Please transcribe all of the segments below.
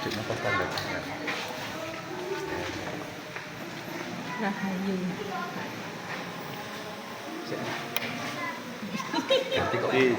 Cuma total ya. Rahayu. Ganti kok di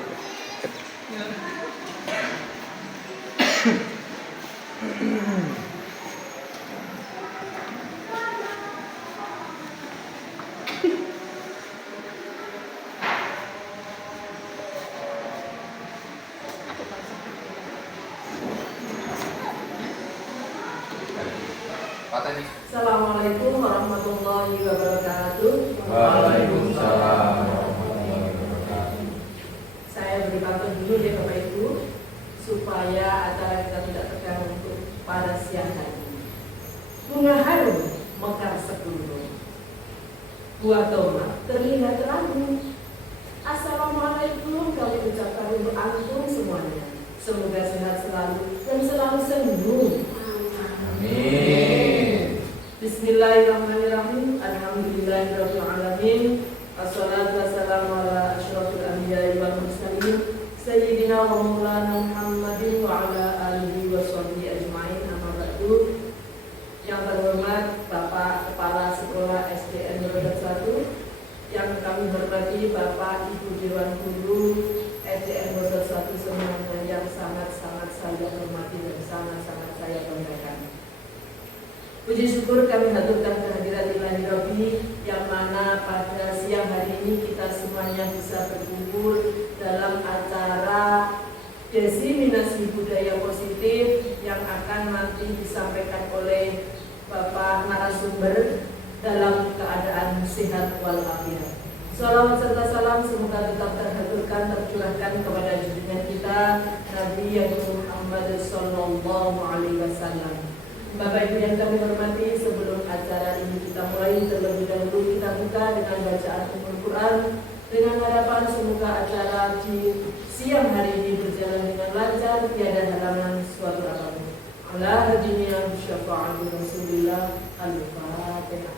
Assalamualaikum warahmatullahi wabarakatuh. Waalaikumsalam warahmatullahi wabarakatuh. Saya beri pantun dulu ya Bapak Ibu, supaya acara kita tidak tegang untuk pada siang hari ini. Bunga harum mekar sekelumit, buah tomat terlihat ragu. Assalamualaikum kami ucapkan untuk antum semuanya. Semoga sehat selalu dan selalu senyum. Amin. Bismillahirrahmanirrahim. Alhamdulillahirabbil alamin. Assalatu wassalamu ala asyrofil anbiya'i wal mursalin sayyidina wa maulana Muhammadin wa ala alihi wa sahbihi ajmain. Amma ba'du. Yang terhormat Bapak Kepala Sekolah SDN Roda 1, yang kami hormati Bapak Ibu Dewan Guru SDN Roda 1 semuanya yang sangat-sangat saya hormati dan sangat-sangat saya banggakan. Puji syukur kami haturkan kehadirat Ilahi Rabbi, yang mana pada siang hari ini kita semuanya bisa berkumpul dalam acara diseminasi budaya positif yang akan nanti disampaikan oleh Bapak narasumber dalam keadaan sehat walafiat. Salawat serta salam semoga tetap terhaturkan, tercurahkan kepada junjungan kita Nabi Muhammad Sallallahu Alaihi Wasallam. Bapak Ibu yang kami hormati, sebelum acara ini kita mulai, terlebih dahulu kita buka dengan bacaan Ummul Quran dengan harapan semoga acara di siang hari ini berjalan dengan lancar, tiada halangan suatu apapun. Ala hadiniya syafa'ati Rasulillah. Al-Fatihah.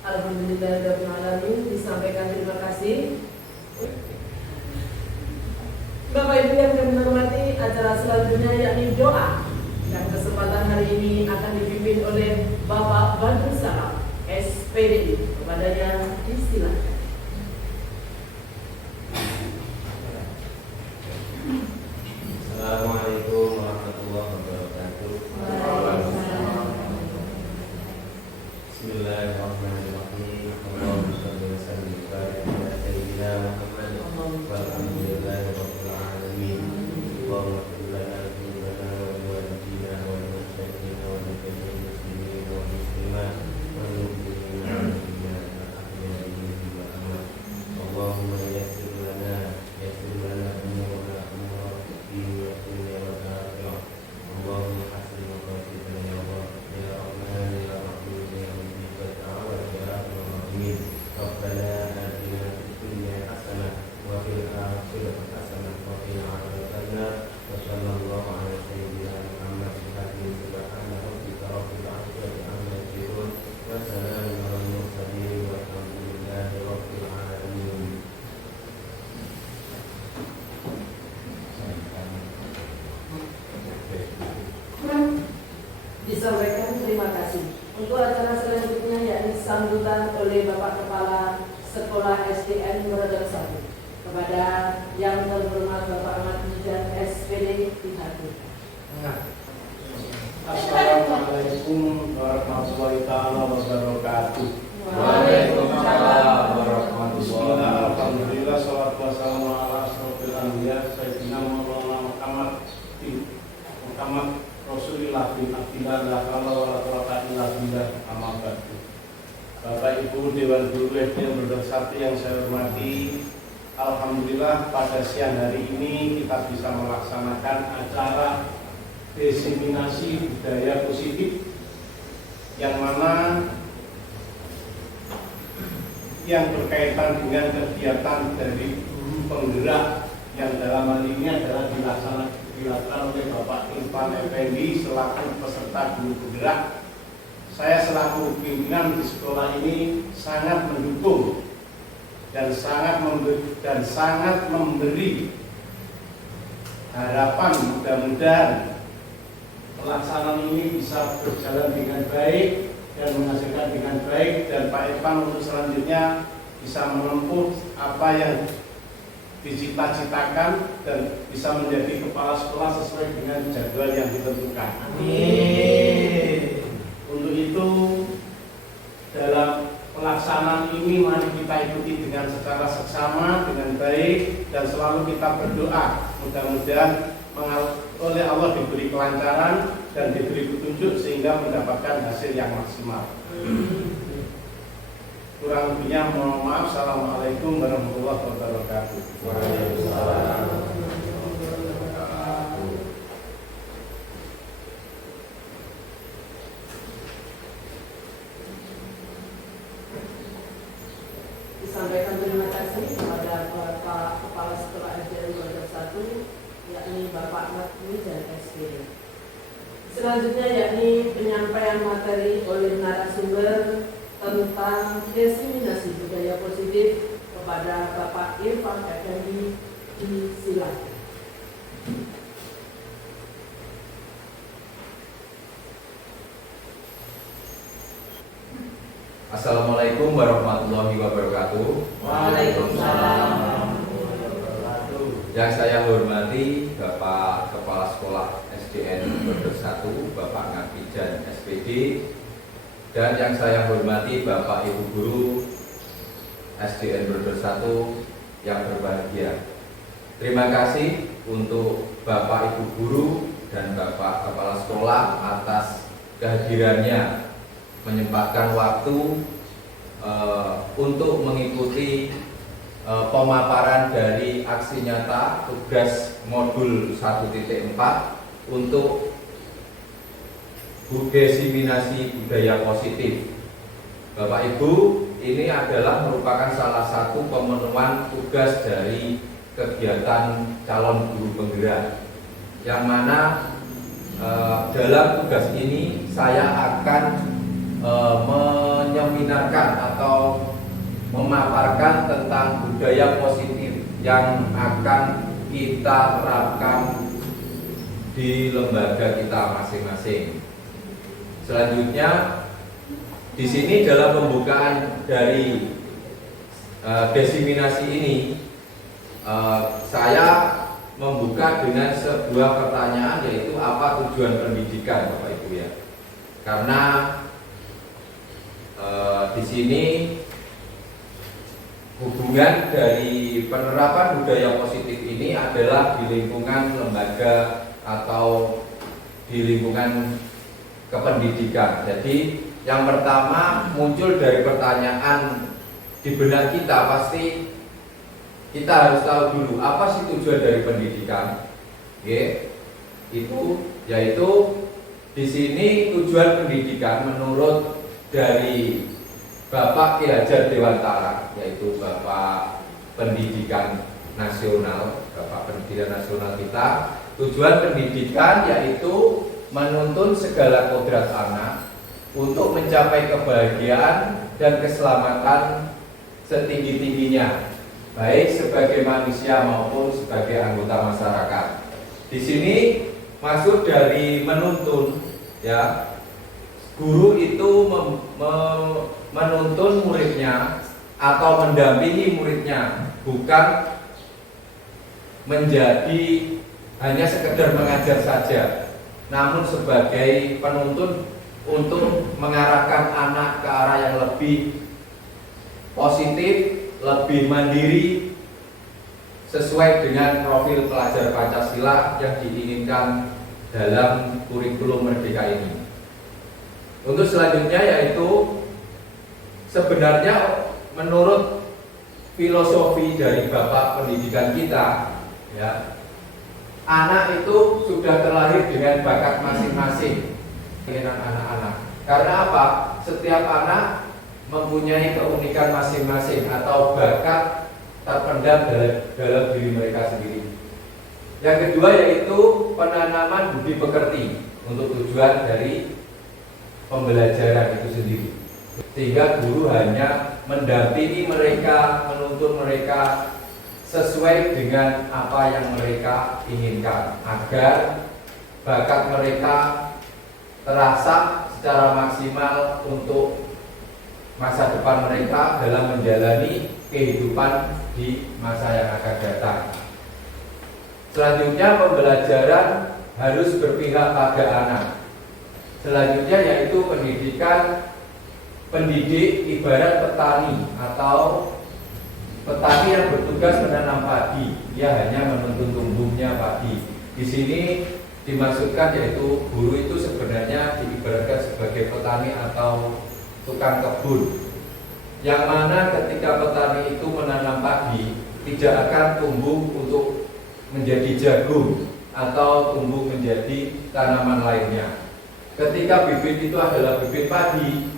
Alhamdulillahirabbil alamin. Disampaikan terima kasih. Bapak Ibu yang kami hormati, acara selanjutnya yakni doa yang kesempatan hari ini akan dipimpin oleh Bapak Badrul Salam SPD. Kepadanya disilakan. Assalamualaikum warahmatullahi wabarakatuh. Bismillahirrahmanirrahim. Allahumma shalli wa sallim wa barik ala sayyidina Muhammad walhamdulillahirabbil alamin. Allahumma ighfir lana dhunubana wa liwalidina wal muslimina wal muslimin wal muslimat wal mu'minina wal mu'minat al-ahya'i wal amwat. Allahumma yassir lana umurana umura fid-din wa dunya wal akhirah. Allahumma hassin maqasidana ya Allah ya Rahman ya Rahim ya Mujib ad-da'wat ya Arhamar Rahimin. Rabbana atina fid dunya hasanah wa fil akhirati hasanah wa qina adzabannar. Wa sallallahu ala sayyidina Muhammad subhana rabbika rabbil izzati amma yasifun wa salamun alal mursalin walhamdulillahi rabbil alamin. Disampaikan terima kasih. Untuk acara selanjutnya yakni sambutan oleh Bapak Kepala Sekolah SDN Roda 1. Kepada yang terhormat Bapak Ahmad Mijan SPD dihadirkan. Assalamualaikum warahmatullahi taala wabarakatuh. Waalaikumsalam warahmatullahi Bismillah, wabarakatuh. alhamdulillah, salatu wassalamu ala asrofil anbiya sayyidina Maulana Muhammad Rasulillah bin Abdillah la haula wala quwwata illa billah. Amma ba'du. Bapak Ibu Dewan Guru SDN Roda 1 yang saya hormati, alhamdulillah pada siang hari ini kita bisa melaksanakan acara diseminasi budaya positif yang mana yang berkaitan dengan kegiatan dari guru penggerak yang dalam hal ini adalah dilaksanakan oleh Bapak Irfan Effendi selaku peserta guru penggerak. Saya selaku pimpinan di sekolah ini sangat mendukung dan sangat memberi harapan mudah-mudahan pelaksanaan ini bisa berjalan dengan baik dan menghasilkan dengan baik, dan Pak Irfan untuk selanjutnya bisa menempuh apa yang dicita-citakan dan bisa menjadi kepala sekolah sesuai dengan jadwal yang ditentukan. Amin. Untuk itu dalam pelaksanaan ini mari kita ikuti dengan secara seksama, dengan baik, dan selalu kita berdoa mudah-mudahan oleh Allah diberi kelancaran dan diberi petunjuk sehingga mendapatkan hasil yang maksimal. Kurang lebihnya mohon maaf. Assalamualaikum warahmatullahi wabarakatuh. Waalaikumsalam. Disampaikan terima kasih kepada Bapak Kepala Sekolah SDN 1, yakni Bapak Natmi dan SPD. Selanjutnya yakni penyampaian materi oleh narasumber tentang diseminasi budaya positif kepada Bapak Irfan Effendi. Silakan. Assalamualaikum warahmatullahi wabarakatuh. Waalaikumsalam. Yang saya hormati Bapak Kepala Sekolah SDN Brebes 1, Bapak Ngapijan SPD, dan yang saya hormati Bapak Ibu Guru SDN Brebes 1 yang berbahagia. Terima kasih untuk Bapak Ibu Guru dan Bapak Kepala Sekolah atas kehadirannya menyempatkan waktu untuk mengikuti pemaparan dari aksi nyata tugas modul 1.4 untuk diseminasi budaya positif. Bapak Ibu, ini adalah merupakan salah satu pemenuhan tugas dari kegiatan calon guru penggerak, yang mana dalam tugas ini saya akan menyeminarkan atau memaparkan tentang budaya positif yang akan kita terapkan di lembaga kita masing-masing. Selanjutnya, di sini dalam pembukaan dari diseminasi ini, saya membuka dengan sebuah pertanyaan, yaitu apa tujuan pendidikan, Bapak Ibu ya? Karena di sini hubungan dari penerapan budaya positif ini adalah di lingkungan lembaga atau di lingkungan kependidikan. Jadi yang pertama muncul dari pertanyaan di benak kita, pasti kita harus tahu dulu apa sih tujuan dari pendidikan. Itu yaitu di sini tujuan pendidikan menurut dari Bapak Ki Hajar Dewantara, yaitu Bapak Pendidikan Nasional, Bapak Pendidikan Nasional kita, tujuan pendidikan yaitu menuntun segala kodrat anak untuk mencapai kebahagiaan dan keselamatan setinggi-tingginya, baik sebagai manusia maupun sebagai anggota masyarakat. Di sini maksud dari menuntun, ya, guru itu menuntun muridnya atau mendampingi muridnya, bukan menjadi hanya sekedar mengajar saja, namun sebagai penuntun untuk mengarahkan anak ke arah yang lebih positif, lebih mandiri, sesuai dengan profil pelajar Pancasila yang diinginkan dalam kurikulum Merdeka ini. Untuk selanjutnya yaitu sebenarnya menurut filosofi dari Bapak Pendidikan kita, ya, anak itu sudah terlahir dengan bakat masing-masing, keinginan anak-anak. Karena apa? Setiap anak mempunyai keunikan masing-masing atau bakat terpendam dalam diri mereka sendiri. Yang kedua yaitu penanaman budi pekerti untuk tujuan dari pembelajaran itu sendiri, sehingga guru hanya mendampingi mereka, menuntun mereka sesuai dengan apa yang mereka inginkan, agar bakat mereka terasa secara maksimal untuk masa depan mereka dalam menjalani kehidupan di masa yang akan datang. Selanjutnya, pembelajaran harus berpihak pada anak. Selanjutnya yaitu pendidik ibarat petani atau petani yang bertugas menanam padi. Dia hanya menuntun tumbuhnya padi. Di sini dimaksudkan yaitu guru itu sebenarnya diibaratkan sebagai petani atau tukang kebun, yang mana ketika petani itu menanam padi tidak akan tumbuh untuk menjadi jagung atau tumbuh menjadi tanaman lainnya. Ketika bibit itu adalah bibit padi,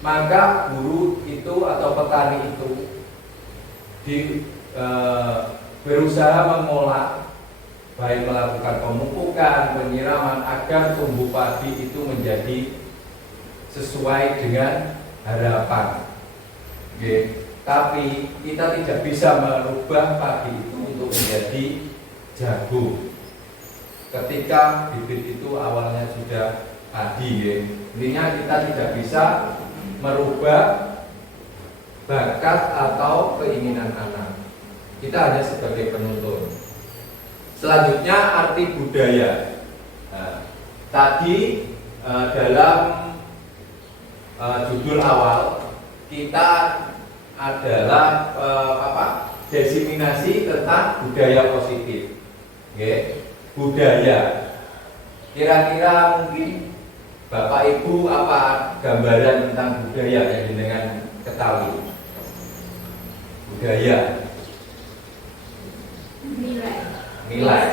maka guru itu atau petani itu berusaha mengolah, baik melakukan pemupukan, penyiraman, agar tumbuh padi itu menjadi sesuai dengan harapan. Tapi kita tidak bisa merubah padi itu untuk menjadi jagung ketika bibit itu awalnya sudah padi. Intinya kita tidak bisa merubah bakat atau keinginan anak. Kita hanya sebagai penuntun. Selanjutnya, arti budaya. Tadi dalam judul awal kita adalah desiminasi tentang budaya positif. Budaya. Kira-kira mungkin Bapak Ibu apa gambaran tentang budaya yang dengan ketahui? Budaya. Nilai.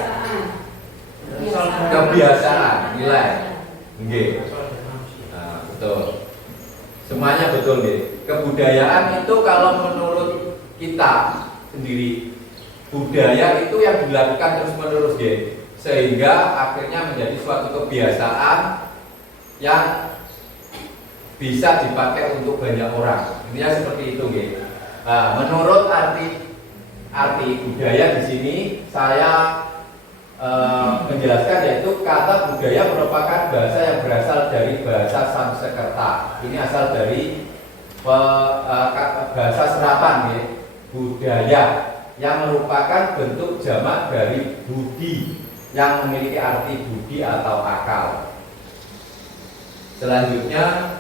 Kebiasaan, nilai. Nah, betul. Semuanya betul deh. Kebudayaan itu kalau menurut kita sendiri, budaya itu yang dilakukan terus-menerus deh, sehingga akhirnya menjadi suatu kebiasaan yang bisa dipakai untuk banyak orang. Intinya seperti itu, deh. Menurut arti budaya di sini saya menjelaskan, yaitu kata budaya merupakan bahasa yang berasal dari bahasa Sanskerta. Ini asal dari bahasa serapan, ya, budaya, yang merupakan bentuk jamak dari budi, yang memiliki arti budi atau akal. Selanjutnya,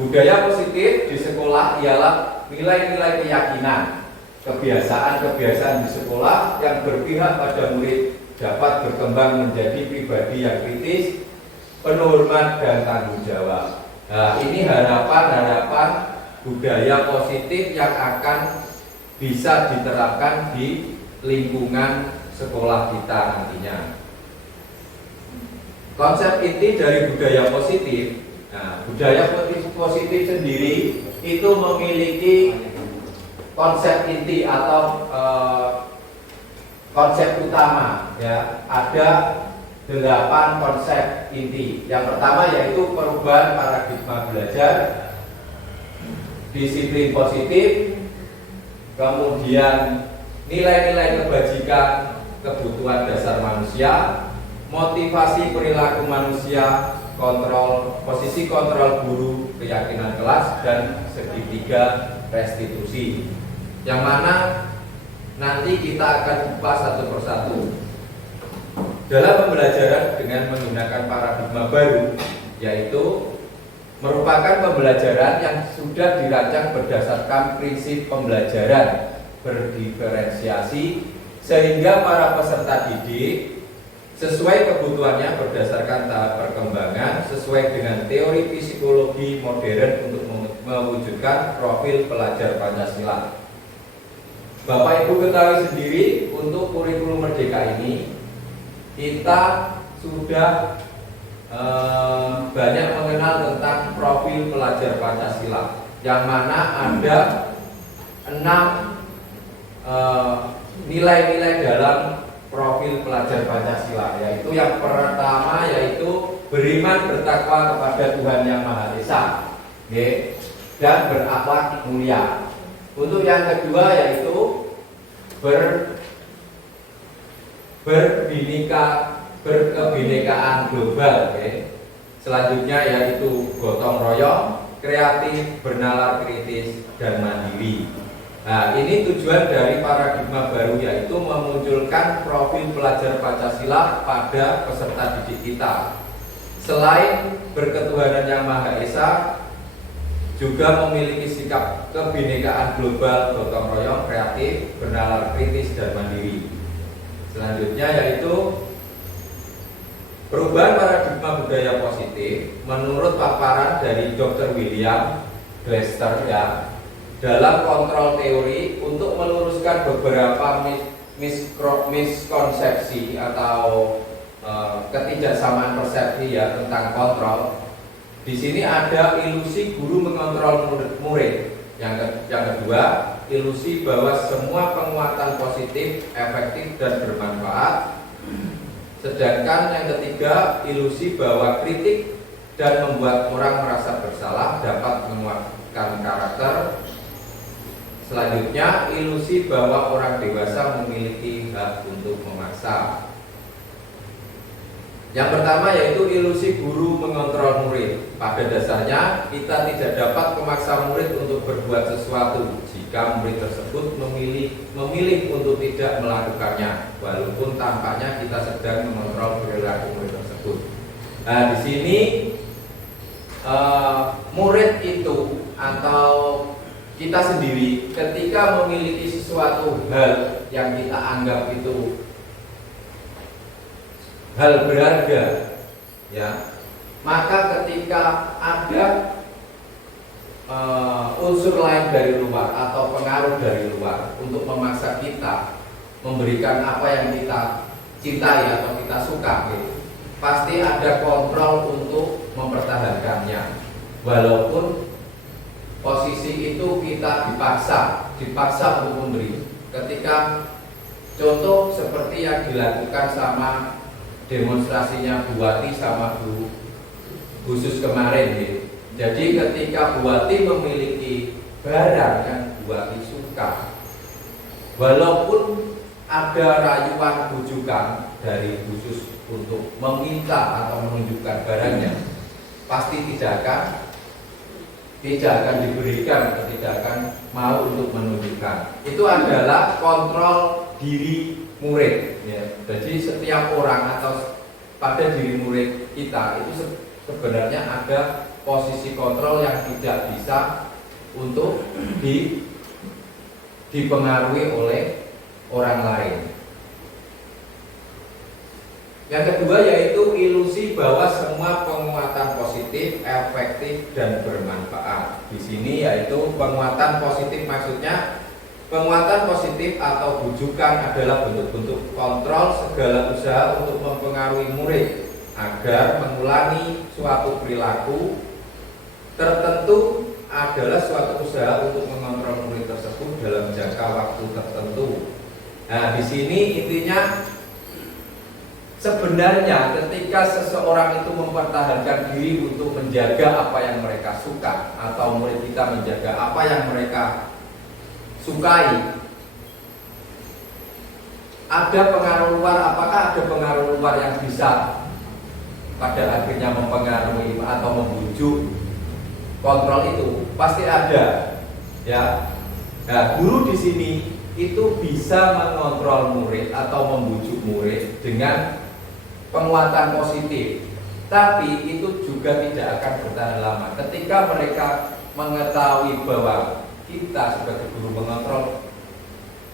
budaya positif di sekolah ialah nilai-nilai keyakinan, kebiasaan-kebiasaan di sekolah yang berpihak pada murid dapat berkembang menjadi pribadi yang kritis, penghormat dan tanggung jawab. Ini harapan-harapan budaya positif yang akan bisa diterapkan di lingkungan sekolah kita nantinya. Konsep inti dari budaya positif, budaya positif sendiri itu memiliki konsep inti atau konsep utama, ya. Ada 8 konsep inti. Yang pertama yaitu perubahan paradigma belajar, disiplin positif, kemudian nilai-nilai kebajikan, kebutuhan dasar manusia, motivasi perilaku manusia, posisi kontrol guru, keyakinan kelas, dan segitiga restitusi, yang mana nanti kita akan kupas satu persatu. Dalam pembelajaran dengan menggunakan paradigma baru, yaitu merupakan pembelajaran yang sudah dirancang berdasarkan prinsip pembelajaran berdiferensiasi, sehingga para peserta didik sesuai kebutuhannya berdasarkan tahap perkembangan sesuai dengan teori psikologi modern untuk mewujudkan profil pelajar Pancasila. Bapak Ibu ketahui sendiri, untuk kurikulum Merdeka ini kita sudah banyak mengenal tentang profil pelajar Pancasila, yang mana ada 6 nilai-nilai dalam profil pelajar Pancasila, yaitu yang pertama yaitu beriman bertakwa kepada Tuhan Yang Maha Esa. dan berakhlak mulia. Untuk yang kedua yaitu berkebinekaan global. Selanjutnya yaitu gotong royong, kreatif, bernalar kritis, dan mandiri. Nah, ini tujuan dari paradigma baru, yaitu memunculkan profil pelajar Pancasila pada peserta didik kita. Selain berketuhanan yang Maha Esa, juga memiliki sikap kebinekaan global, gotong royong, kreatif, bernalar kritis, dan mandiri. Selanjutnya yaitu perubahan paradigma budaya positif menurut paparan dari Dr. William Glasser dalam kontrol teori untuk meluruskan beberapa miskonsepsi atau ketidaksamaan persepsi tentang kontrol. Di sini ada ilusi guru mengontrol murid. Yang kedua, ilusi bahwa semua penguatan positif, efektif, dan bermanfaat. Sedangkan yang ketiga, ilusi bahwa kritik dan membuat orang merasa bersalah dapat menguatkan karakter. Selanjutnya, ilusi bahwa orang dewasa memiliki hak untuk memaksa. Yang pertama yaitu ilusi guru mengontrol murid. Pada dasarnya kita tidak dapat memaksa murid untuk berbuat sesuatu jika murid tersebut memilih untuk tidak melakukannya, walaupun tampaknya kita sedang mengontrol perilaku murid tersebut. Nah, di sini murid itu atau kita sendiri ketika memiliki sesuatu hal yang kita anggap itu hal berharga, maka ketika ada unsur lain dari luar atau pengaruh dari luar untuk memaksa kita memberikan apa yang kita cintai atau kita suka, pasti ada kontrol untuk mempertahankannya, walaupun posisi itu kita dipaksa untuk memberi. Ketika contoh seperti yang dilakukan sama demonstrasinya Bu Wati sama Bu Khusus kemarin. Jadi ketika Bu Wati memiliki barang yang Bu Wati suka, walaupun ada rayuan bujukan dari Khusus untuk meminta atau menunjukkan barangnya, pasti tidak akan diberikan, tidak akan mau untuk menunjukkan. Itu adalah kontrol diri murid. Jadi setiap orang atau pada diri murid kita itu sebenarnya ada posisi kontrol yang tidak bisa untuk dipengaruhi oleh orang lain. Yang kedua yaitu ilusi bahwa semua penguatan positif, efektif, dan bermanfaat. Di sini yaitu penguatan positif, maksudnya penguatan positif atau bujukan adalah bentuk-bentuk kontrol segala usaha untuk mempengaruhi murid agar mengulangi suatu perilaku tertentu adalah suatu usaha untuk mengontrol murid tersebut dalam jangka waktu tertentu. Nah, di sini intinya sebenarnya ketika seseorang itu mempertahankan diri untuk menjaga apa yang mereka suka, atau murid kita menjaga apa yang mereka sukai, ada pengaruh luar. Apakah ada pengaruh luar yang bisa pada akhirnya mempengaruhi atau membujuk kontrol itu? Pasti ada, Nah, guru di sini itu bisa mengontrol murid atau membujuk murid dengan penguatan positif, tapi itu juga tidak akan bertahan lama. Ketika mereka mengetahui bahwa kita sebagai guru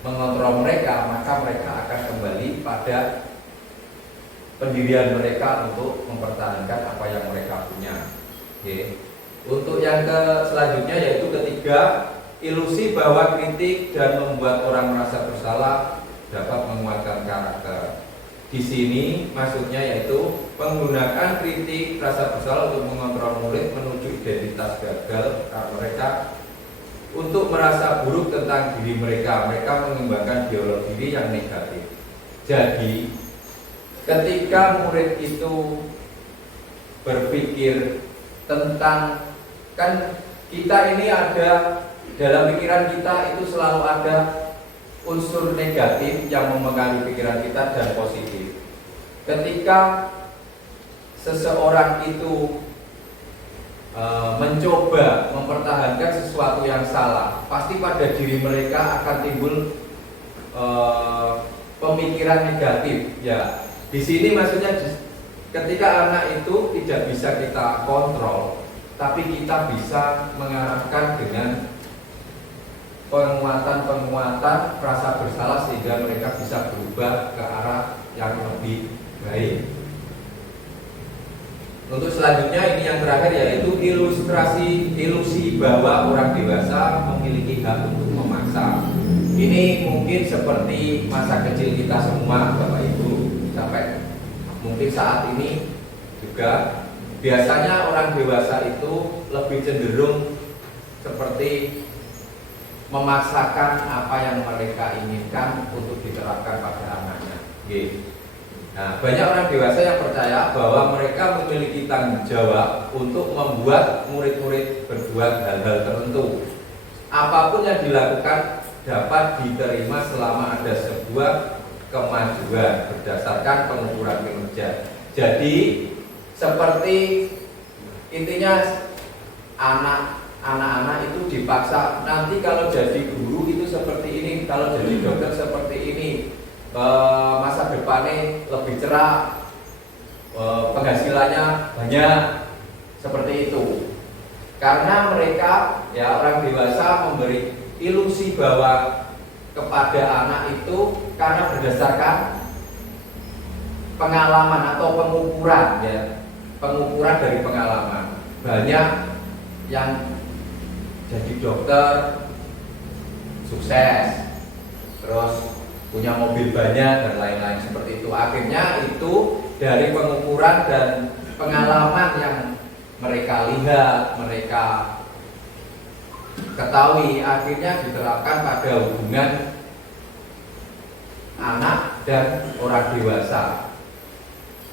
mengontrol mereka, maka mereka akan kembali pada pendirian mereka untuk mempertahankan apa yang mereka punya. Untuk yang selanjutnya yaitu ketiga, ilusi bahwa kritik dan membuat orang merasa bersalah dapat menguatkan karakter. Di sini maksudnya yaitu penggunaan kritik rasa bersalah untuk mengontrol murid menuju identitas gagal karena mereka untuk merasa buruk tentang diri mereka. Mereka mengembangkan biologi diri yang negatif. Jadi ketika murid itu berpikir tentang, kan kita ini ada dalam pikiran kita itu selalu ada unsur negatif yang memengaruhi pikiran kita dan positif. Ketika seseorang itu mencoba mempertahankan sesuatu yang salah, pasti pada diri mereka akan timbul pemikiran negatif. Ya, di sini maksudnya ketika anak itu tidak bisa kita kontrol, tapi kita bisa mengarahkan dengan penguatan rasa bersalah sehingga mereka bisa berubah ke arah yang lebih baik. Untuk selanjutnya ini yang terakhir yaitu ilusi bahwa orang dewasa memiliki hak untuk memaksa. Ini mungkin seperti masa kecil kita semua, Bapak Ibu, sampai mungkin saat ini juga. Biasanya orang dewasa itu lebih cenderung seperti memaksakan apa yang mereka inginkan untuk diterapkan pada anaknya. Nah, banyak orang dewasa yang percaya bahwa mereka memiliki tanggung jawab untuk membuat murid-murid berbuat hal-hal tertentu. Apapun yang dilakukan dapat diterima selama ada sebuah kemajuan berdasarkan pengukuran kinerja. Jadi seperti intinya anak-anak itu dipaksa nanti kalau jadi guru itu seperti ini, kalau jadi dokter seperti ini, masa depannya lebih cerah, penghasilannya banyak, seperti itu. Karena mereka ya orang dewasa memberi ilusi bahwa kepada anak itu karena berdasarkan pengalaman atau pengukuran ya. Pengukuran dari pengalaman. Banyak yang jadi dokter sukses, terus punya mobil banyak dan lain-lain seperti itu. Akhirnya itu dari pengukuran dan pengalaman yang mereka lihat, mereka ketahui, akhirnya diterapkan pada hubungan anak dan orang dewasa.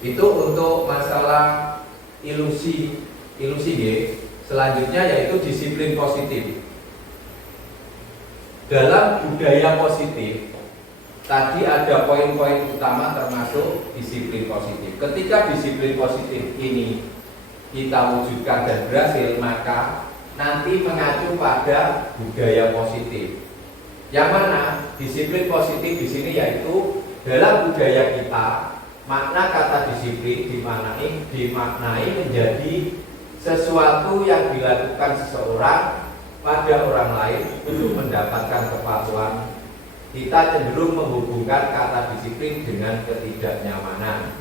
Itu untuk masalah ilusi ya. Selanjutnya yaitu disiplin positif. Dalam budaya positif tadi ada poin-poin utama termasuk disiplin positif. Ketika disiplin positif ini kita wujudkan dan berhasil, maka nanti mengacu pada budaya positif. Yang mana disiplin positif di sini yaitu dalam budaya kita makna kata disiplin dimaknai menjadi sesuatu yang dilakukan seseorang pada orang lain untuk mendapatkan kepatuhan. Kita cenderung menghubungkan kata disiplin dengan ketidaknyamanan.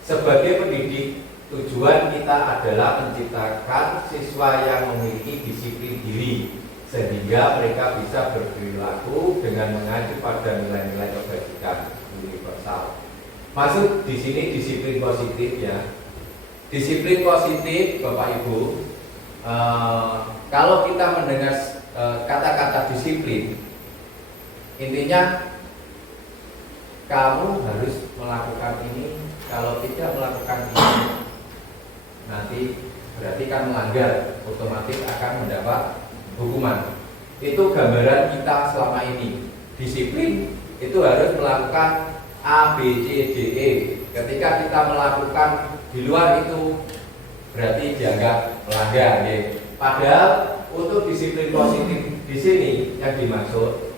Sebagai pendidik, tujuan kita adalah menciptakan siswa yang memiliki disiplin diri sehingga mereka bisa berperilaku dengan mengacu pada nilai-nilai kebajikan universal. Masuk di sini disiplin positif ya. Disiplin positif, Bapak Ibu, kalau kita mendengar kata-kata disiplin, intinya kamu harus melakukan ini, kalau tidak melakukan ini, nanti berarti kan melanggar, otomatis akan mendapat hukuman. Itu gambaran kita selama ini. Disiplin itu harus melakukan A, B, C, D, E. Ketika kita melakukan di luar itu berarti dianggap melanggar. Ya. Padahal untuk disiplin positif di sini yang dimaksud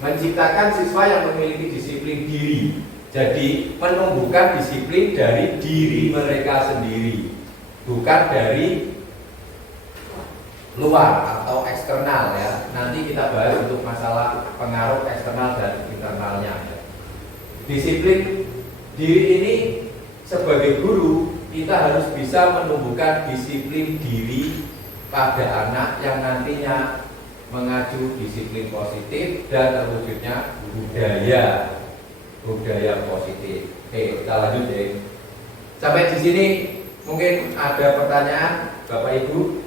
menciptakan siswa yang memiliki disiplin diri. Jadi menumbuhkan disiplin dari diri mereka sendiri, bukan dari luar atau eksternal ya. Nanti kita bahas untuk masalah pengaruh eksternal dan internalnya. Disiplin diri ini sebagai guru kita harus bisa menumbuhkan disiplin diri pada anak yang nantinya mengacu disiplin positif dan terwujudnya budaya positif. Oke, kita lanjut ya. Sampai di sini mungkin ada pertanyaan Bapak Ibu.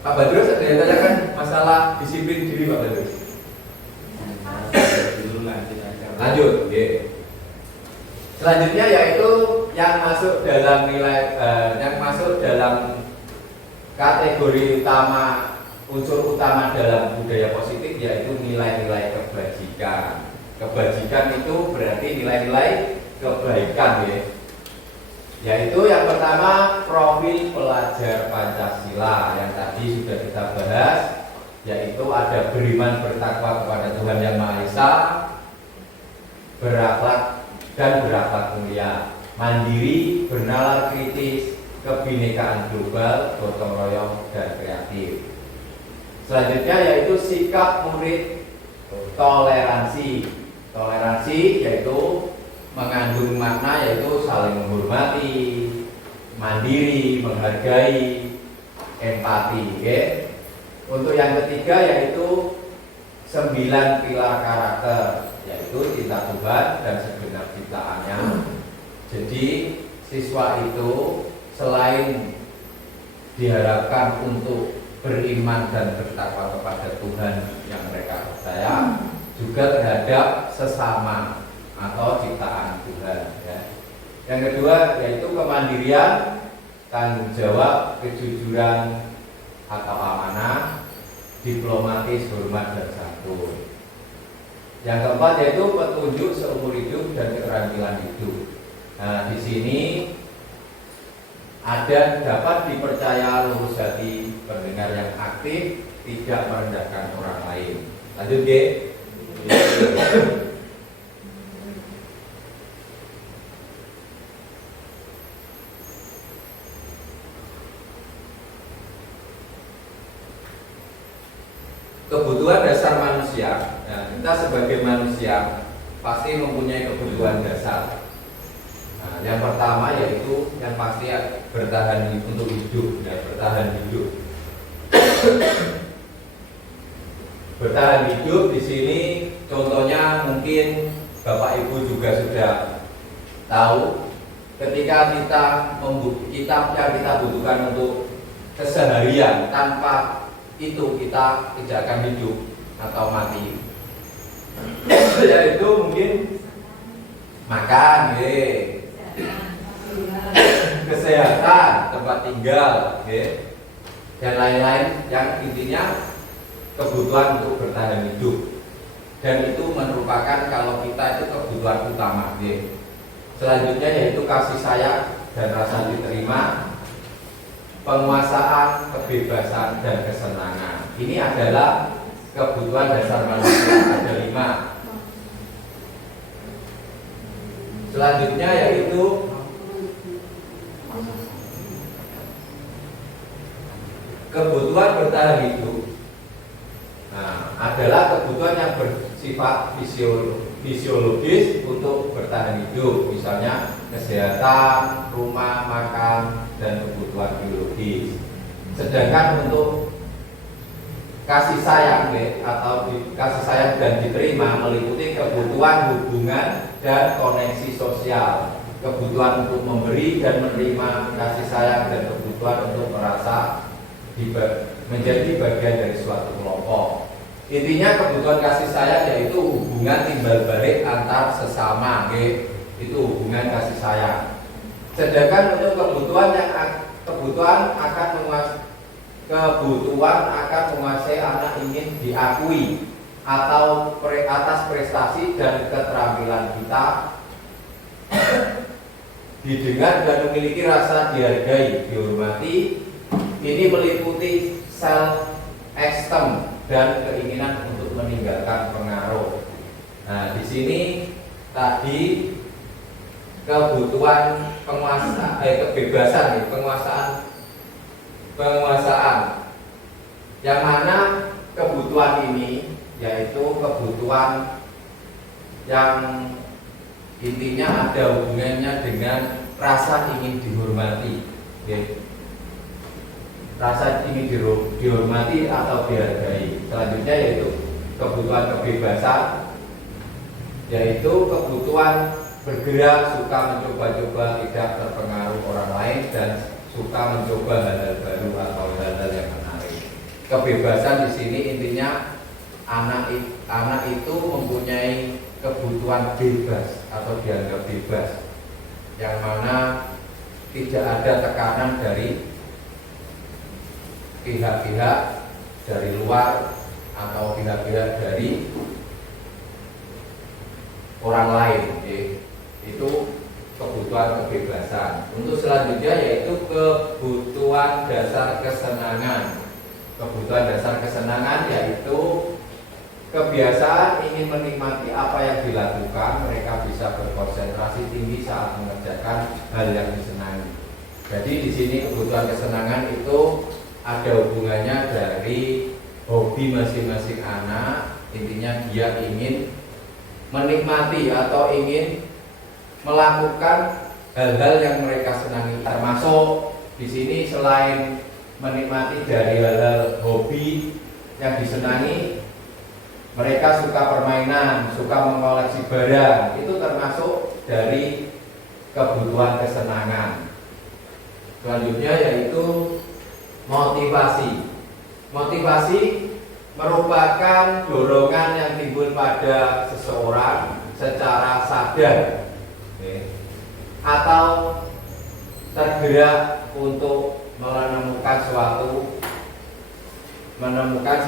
Pak Badrus ada yang tanyakan masalah disiplin diri Pak Badrus. Lanjut, ya. Selanjutnya yaitu dalam nilai yang masuk dalam kategori utama, unsur utama dalam budaya positif yaitu nilai-nilai kebajikan. Kebajikan itu berarti nilai-nilai kebaikan ya. Yaitu yang pertama profil pelajar Pancasila yang tadi sudah kita bahas, yaitu ada beriman bertakwa kepada Tuhan Yang Maha Esa, berakhlak dan berakhlak mulia, mandiri, bernalar kritis, kebinekaan global, gotong royong dan kreatif. Selanjutnya yaitu sikap murid toleransi. Toleransi yaitu mengandung makna yaitu saling menghormati, mandiri, menghargai, empati. Okay? Untuk yang ketiga yaitu 9 pilar karakter, yaitu cinta Tuhan dan segenap ciptaannya. Jadi siswa itu selain diharapkan untuk beriman dan bertakwa kepada Tuhan yang mereka percaya, juga terhadap sesama atau ciptaan Tuhan ya. Yang kedua yaitu kemandirian, tanggung jawab, kejujuran atau amanah, diplomatis, hormat dan santun. Yang keempat yaitu petunjuk seumur hidup dan keterampilan hidup. Nah, di sini ada dapat dipercaya lurus hati, pendengar yang aktif, tidak merendahkan orang lain. Lanjut, G. Kebutuhan dasar manusia. Nah, kita sebagai manusia pasti mempunyai kebutuhan dasar. Nah, yang pertama yaitu yang pasti bertahan untuk hidup, ya, bertahan hidup. Bertahan hidup di sini contohnya mungkin Bapak Ibu juga sudah tahu, ketika kita butuhkan untuk keseharian, tanpa itu kita tidak akan hidup atau mati. Yaitu mungkin makan, kesehatan, tempat tinggal, dan lain-lain yang intinya kebutuhan untuk bertahan hidup. Dan itu merupakan kalau kita itu kebutuhan utama. Selanjutnya yaitu kasih sayang dan rasa diterima, penguasaan, kebebasan dan kesenangan. Ini adalah kebutuhan dasar manusia, ada 5. Selanjutnya yaitu kebutuhan bertahan hidup. Nah, adalah kebutuhan yang bersifat fisiologis untuk bertahan hidup, misalnya kesehatan, rumah, makan, dan kebutuhan biologis. Sedangkan untuk kasih sayang atau kasih sayang dan diterima meliputi kebutuhan hubungan dan koneksi sosial, kebutuhan untuk memberi dan menerima kasih sayang, dan kebutuhan untuk merasa menjadi bagian dari suatu kelompok. Intinya kebutuhan kasih sayang yaitu hubungan timbal balik antar sesama, itu hubungan kasih sayang. Sedangkan untuk kebutuhan akan menguasai anak ingin diakui atau atas prestasi dan keterampilan kita, didengar dan memiliki rasa dihargai, dihormati. Ini meliputi self-esteem dan keinginan untuk meninggalkan pengaruh. Nah, di sini tadi kebutuhan kebebasan, penguasaan. Yang mana kebutuhan ini yaitu kebutuhan yang intinya ada hubungannya dengan rasa ingin dihormati. Rasa ingin dihormati atau dihargai. Selanjutnya yaitu kebutuhan kebebasan, yaitu kebutuhan bergerak, suka mencoba-coba, tidak terpengaruh orang lain, dan suka mencoba hal-hal baru atau hal-hal yang menarik. Kebebasan di sini intinya anak itu mempunyai kebutuhan bebas atau dianggap bebas, yang mana tidak ada tekanan dari pihak-pihak dari luar atau pihak-pihak dari orang lain, itu kebutuhan kebebasan. Untuk selanjutnya yaitu kebutuhan dasar kesenangan. Kebutuhan dasar kesenangan yaitu kebiasaan ingin menikmati apa yang dilakukan, mereka bisa berkonsentrasi tinggi saat mengerjakan hal yang disenangi. Jadi di sini kebutuhan kesenangan itu ada hubungannya dari hobi masing-masing anak. Intinya dia ingin menikmati atau ingin melakukan hal-hal yang mereka senangi. Termasuk di sini selain menikmati dari hal-hal hobi yang disenangi, mereka suka permainan, suka mengoleksi barang. Itu termasuk dari kebutuhan kesenangan. Selanjutnya yaitu motivasi. Motivasi merupakan dorongan yang timbul pada seseorang secara sadar, atau tergerak untuk menemukan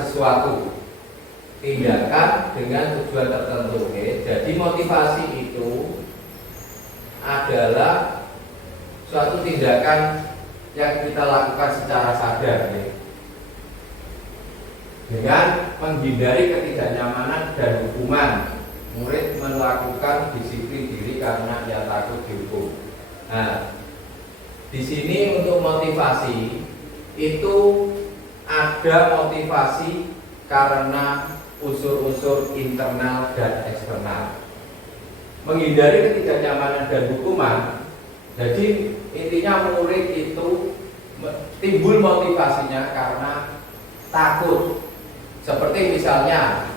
sesuatu tindakan dengan tujuan tertentu. Jadi motivasi itu adalah suatu tindakan yang kita lakukan secara sadar, dengan menghindari ketidaknyamanan dan hukuman. Murid melakukan disiplin diri karena ia takut dihukum. Nah, di sini untuk motivasi itu ada motivasi karena unsur-unsur internal dan eksternal. Menghindari ketidaknyamanan dan hukuman. Jadi intinya murid itu timbul motivasinya karena takut. Seperti misalnya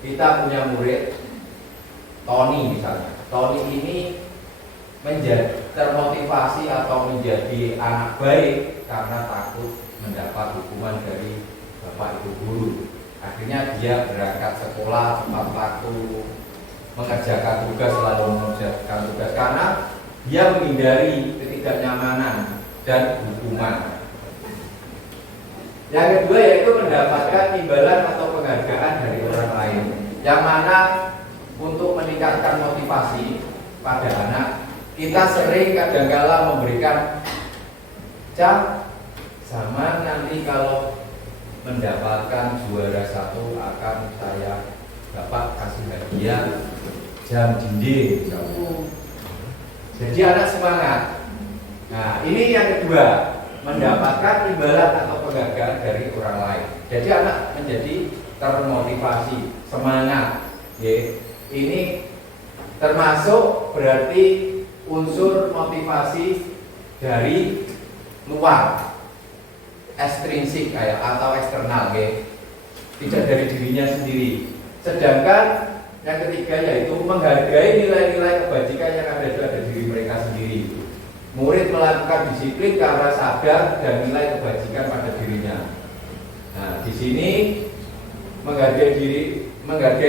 kita punya murid Tony misalnya. Tony ini menjadi termotivasi atau menjadi anak baik karena takut mendapat hukuman dari bapak ibu guru. Akhirnya dia berangkat sekolah tepat waktu, mengerjakan tugas, selalu mengerjakan tugas karena dia menghindari ketidaknyamanan dan hukuman. Yang kedua yaitu mendapatkan imbalan atau penghargaan dari orang lain, yang mana untuk meningkatkan motivasi pada anak, kita sering kadangkala memberikan sama nanti kalau mendapatkan juara 1 akan saya dapat kasih hadiah jam dinding. Jadi anak semangat. Nah, ini yang kedua, mendapatkan imbalan atau penghargaan dari orang lain. Jadi anak menjadi termotivasi, semangat. Ini termasuk berarti unsur motivasi dari luar, ekstrinsik atau eksternal, tidak dari dirinya sendiri. Sedangkan yang ketiga yaitu menghargai nilai-nilai kebajikan yang ada pada diri mereka sendiri. Murid melakukan disiplin karena sadar dan nilai kebajikan pada dirinya. Nah, di sini menghargai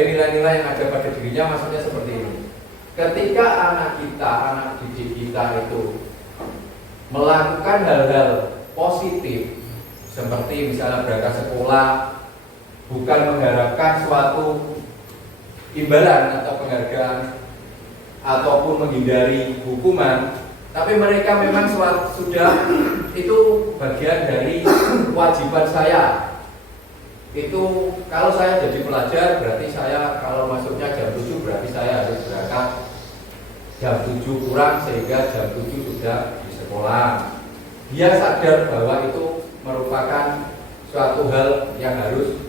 nilai-nilai yang ada pada dirinya maksudnya seperti ini. Ketika anak didik kita itu melakukan hal-hal positif seperti misalnya berangkat sekolah, bukan mengharapkan suatu imbalan atau penghargaan ataupun menghindari hukuman, tapi mereka memang sudah itu bagian dari kewajiban saya. Itu kalau saya jadi pelajar berarti saya kalau masuknya jam 7 berarti saya harus berangkat jam 7 kurang sehingga jam 7 sudah di sekolah. Dia sadar bahwa itu merupakan suatu hal yang harus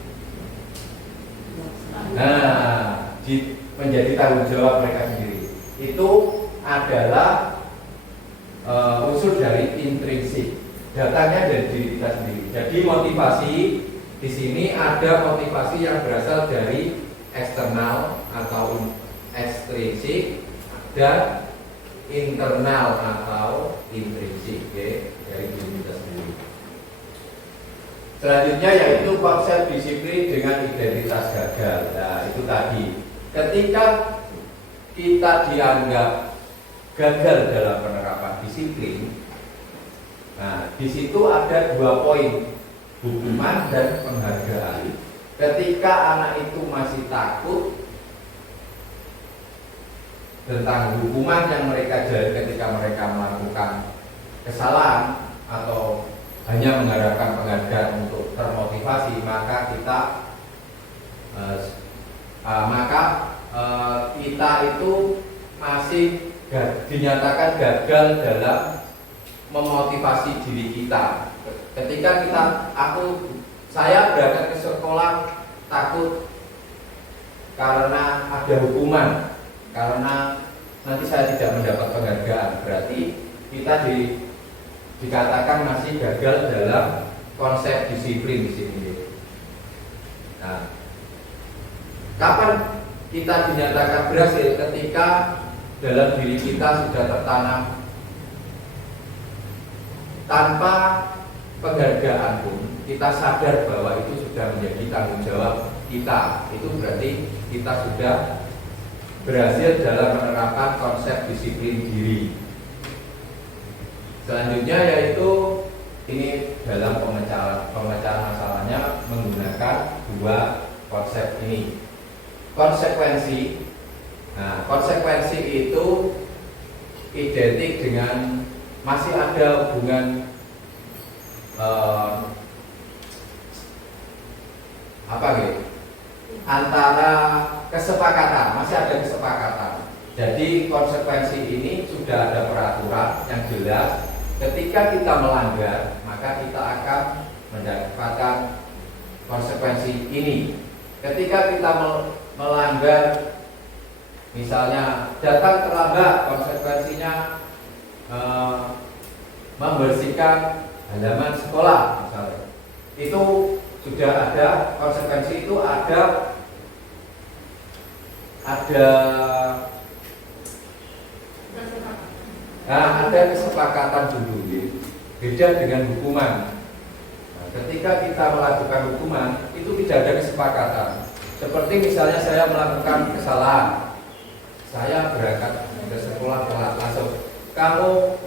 menjadi tanggung jawab mereka sendiri. Itu adalah unsur dari intrinsik, datangnya dari diri kita sendiri. Jadi motivasi di sini ada motivasi yang berasal dari eksternal atau ekstrinsik dan internal atau intrinsik, dari diri kita sendiri. Selanjutnya yaitu konsep disiplin dengan identitas gagal. Nah, itu tadi. Ketika kita dianggap gagal dalam penerapan disiplin, Nah, di situ ada 2 poin, hukuman dan penghargaan. Ketika anak itu masih takut tentang hukuman yang mereka jalani ketika mereka melakukan kesalahan atau hanya mengharapkan penghargaan untuk termotivasi, maka kita itu masih dinyatakan gagal dalam memotivasi diri kita. Ketika saya berangkat ke sekolah takut karena ada hukuman, karena nanti saya tidak mendapat penghargaan, berarti kita dikatakan masih gagal dalam konsep disiplin di sini. Nah, kapan kita dinyatakan berhasil? Ketika dalam diri kita sudah tertanam tanpa penghargaan pun kita sadar bahwa itu sudah menjadi tanggung jawab kita. Itu berarti kita sudah berhasil dalam menerapkan konsep disiplin diri. Selanjutnya yaitu ini dalam pemecahan masalahnya menggunakan 2 konsep ini. Konsekuensi. Nah, konsekuensi itu identik dengan masih ada hubungan antara kesepakatan, masih ada kesepakatan. Jadi konsekuensi ini sudah ada peraturan yang jelas. Ketika kita melanggar, maka kita akan mendapatkan konsekuensi ini. Ketika kita melanggar, misalnya datang terlambat, konsekuensinya membersihkan halaman sekolah, misalnya. Itu sudah ada konsekuensi, itu ada kesepakatan dulu, beda dengan hukuman. Nah, ketika kita melakukan hukuman itu tidak ada kesepakatan. Seperti misalnya saya melakukan kesalahan, saya berangkat ke sekolah telat, langsung kamu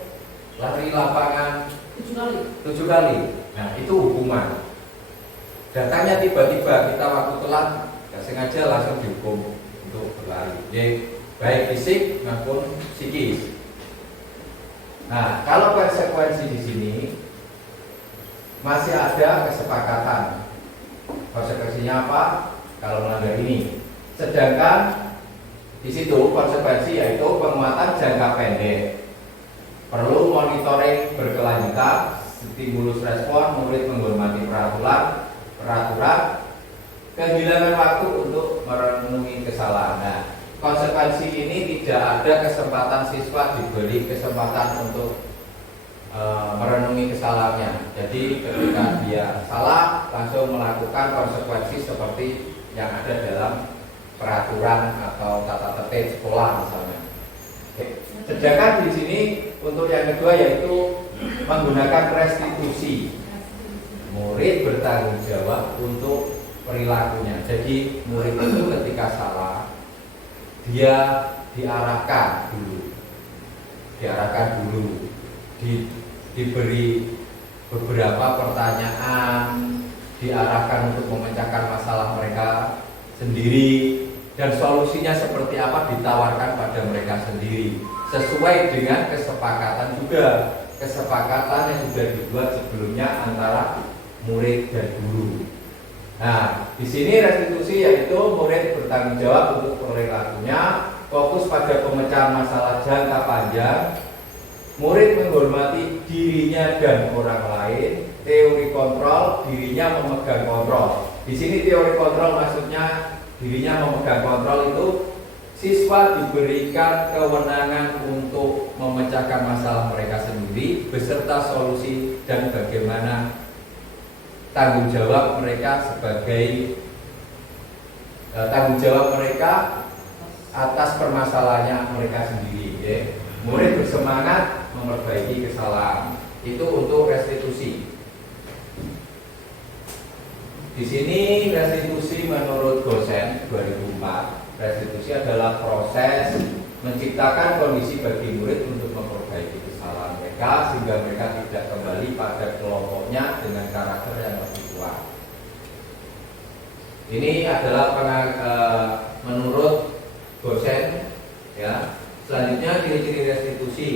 lari lapangan 7 kali. Nah, itu hukuman. Datangnya tiba-tiba, kita waktu telat, tidak sengaja langsung dihukum untuk berlari, baik fisik maupun psikis. Nah, kalau konsekuensi di sini masih ada kesepakatan. Konsekuensinya apa? Kalau melanggar ini. Sedangkan di situ konsekuensi yaitu penguatan jangka pendek. Perlu monitoring berkelanjutan, stimulus respon, murid menghormati peraturan, kehilangan waktu untuk merenungi kesalahan. Nah, konsekuensi ini tidak ada kesempatan siswa diberi kesempatan untuk merenungi kesalahannya. Jadi ketika dia salah langsung melakukan konsekuensi seperti yang ada dalam peraturan atau tata tertib sekolah misalnya. Oke. Sedangkan di sini untuk yang kedua yaitu menggunakan restitusi. Murid bertanggung jawab untuk perilakunya. Jadi murid itu ketika salah dia diarahkan dulu, diberi beberapa pertanyaan, diarahkan untuk memecahkan masalah mereka sendiri, dan solusinya seperti apa ditawarkan pada mereka sendiri sesuai dengan kesepakatan yang sudah dibuat sebelumnya antara murid dan guru. Nah, di sini restitusi yaitu murid bertanggung jawab untuk perilakunya, fokus pada pemecahan masalah jangka panjang, murid menghormati dirinya dan orang lain, teori kontrol, dirinya memegang kontrol. Di sini teori kontrol maksudnya dirinya memegang kontrol itu siswa diberikan kewenangan untuk memecahkan masalah mereka sendiri beserta solusi dan bagaimana tanggung jawab mereka atas permasalahannya mereka sendiri. Murid bersemangat memperbaiki kesalahan. Itu untuk restitusi. Di sini restitusi menurut dosen 2004, restitusi adalah proses menciptakan kondisi bagi murid untuk memperbaiki kesalahan mereka sehingga mereka tidak kembali pada kelompoknya dengan karakter yang lebih kuat. Ini adalah menurut dosen, ya. Selanjutnya ciri-ciri restitusi,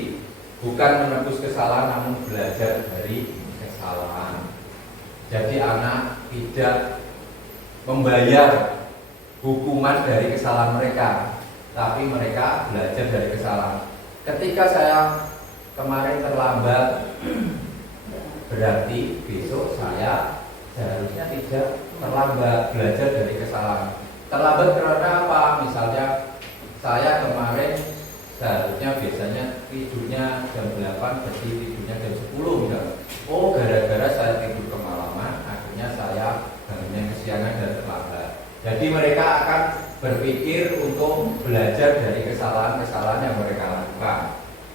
bukan menebus kesalahan namun belajar dari kesalahan. Jadi anak tidak membayar hukuman dari kesalahan mereka, tapi mereka belajar dari kesalahan. Ketika saya kemarin terlambat, berarti besok saya seharusnya tidak terlambat, belajar dari kesalahan. Terlambat karena apa? Misalnya saya kemarin seharusnya biasanya tidurnya jam 8, jadi tidurnya jam 10 misalnya. Oh, gara-gara saya tidur kemalaman, akhirnya saya bangunnya kesiangan dan terlambat. Jadi mereka akan berpikir untuk belajar dari kesalahan-kesalahan yang mereka lakukan.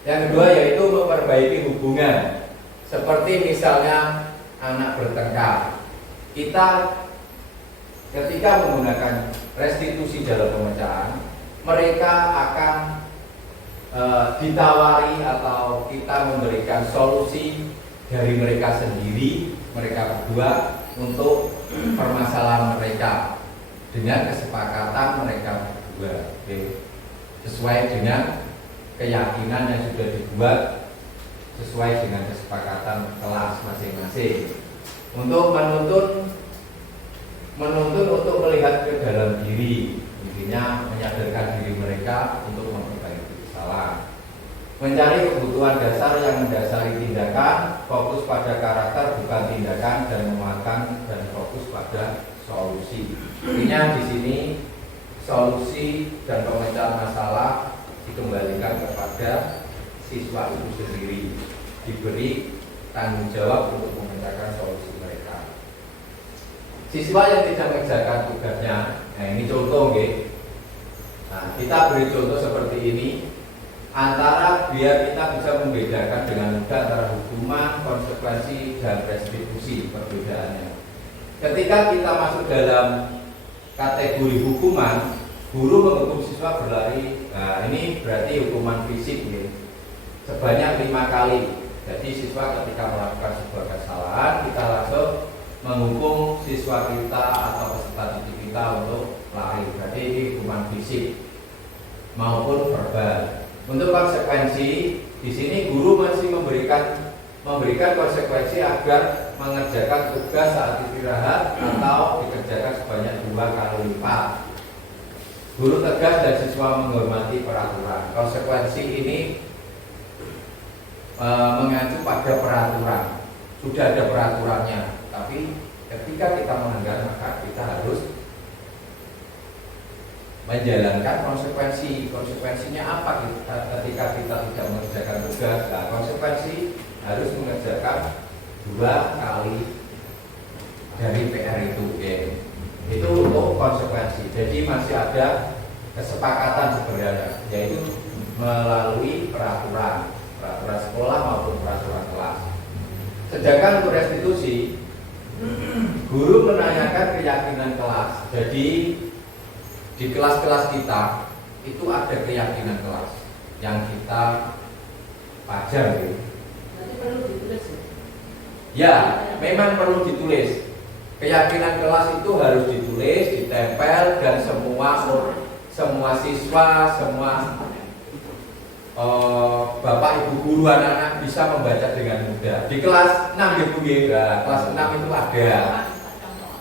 Yang kedua yaitu memperbaiki hubungan. Seperti misalnya anak bertengkar. Kita ketika menggunakan restitusi dalam pemecahan, mereka akan ditawari atau kita memberikan solusi dari mereka sendiri, mereka berdua, untuk permasalahan mereka dengan kesepakatan mereka berdua, sesuai dengan keyakinan yang sudah dibuat, sesuai dengan kesepakatan kelas masing-masing. Untuk menuntun untuk melihat ke dalam diri, intinya menyadarkan diri mereka untuk memperbaiki kesalahan. Mencari kebutuhan dasar yang mendasari tindakan, fokus pada karakter bukan tindakan, dan menguatkan dan fokus pada solusi. Intinya di sini solusi dan pemecahan masalah dikembalikan kepada siswa itu sendiri, diberi tanggung jawab untuk memecahkan solusi mereka. Siswa yang tidak mengerjakan tugasnya, nah ini contoh, okay? Nah, kita beri contoh seperti ini, antara biar kita bisa membedakan dengan mudah antara hukuman, konsekuensi, dan restitusi, perbedaannya. Ketika kita masuk dalam kategori hukuman, guru menghukum siswa berlari. Nah, ini berarti hukuman fisik, okay? Sebanyak 5 kali. Jadi siswa ketika melakukan sebuah kesalahan, kita langsung menghukum siswa kita atau peserta didik kita untuk lari. Berarti ini hukuman fisik maupun verbal. Untuk konsekuensi, di sini guru masih memberikan konsekuensi agar mengerjakan tugas saat istirahat atau dikerjakan sebanyak 2 kali lipat. Guru tegas dan siswa menghormati peraturan. Konsekuensi ini mengacu pada peraturan. Sudah ada peraturannya, tapi ketika kita melanggar maka kita harus menjalankan konsekuensi. Konsekuensinya apa ketika kita tidak mengerjakan tugas? Nah, konsekuensi harus mengerjakan 2 kali dari PR itu, ya. Itu untuk konsekuensi. Jadi masih ada kesepakatan sebenarnya, yaitu melalui peraturan sekolah maupun peraturan kelas. Sedangkan untuk restitusi, guru menanyakan keyakinan kelas. Jadi di kelas-kelas kita itu ada keyakinan kelas yang kita pajang, gitu. Nanti perlu ditulis ya? Ya, memang perlu ditulis. Keyakinan kelas itu harus ditulis, ditempel, dan semua siswa, semua bapak ibu guru anak-anak bisa membaca dengan mudah. Di kelas 6 ya Bu, ya. Kelas 6 itu ada.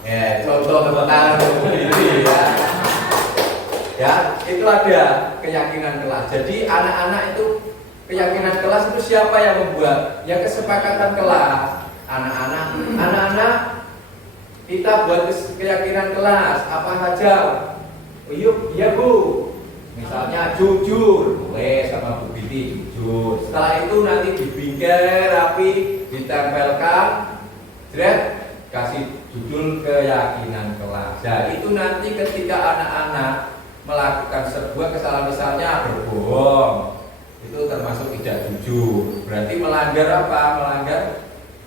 Ya, contoh tentang ini ya. Ya, itu ada keyakinan kelas. Jadi anak-anak itu keyakinan kelas itu siapa yang membuat? Ya kesepakatan kelas. Anak-anak kita buat keyakinan kelas apa saja? Yuk, ya Bu. Misalnya jujur, boleh sama Bu Biti jujur. Setelah itu nanti dibingkai rapi, ditempelkan, kasih judul keyakinan kelas. Nah, itu nanti ketika anak-anak melakukan sebuah kesalahan, misalnya berbohong, itu termasuk tidak jujur. Berarti melanggar apa? Melanggar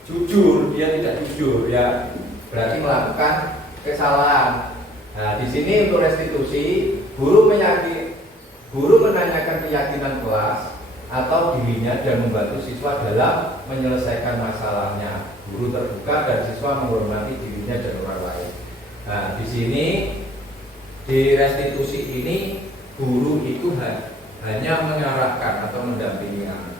jujur, dia tidak jujur, ya. Berarti melakukan kesalahan. Nah, di sini untuk restitusi, guru menanyakan keyakinan kelas. atau dirinya dan membantu siswa dalam menyelesaikan masalahnya. Guru terbuka dan siswa menghormati dirinya dan orang lain. Nah, di sini di restitusi ini guru itu hanya mengarahkan atau mendampingi anak,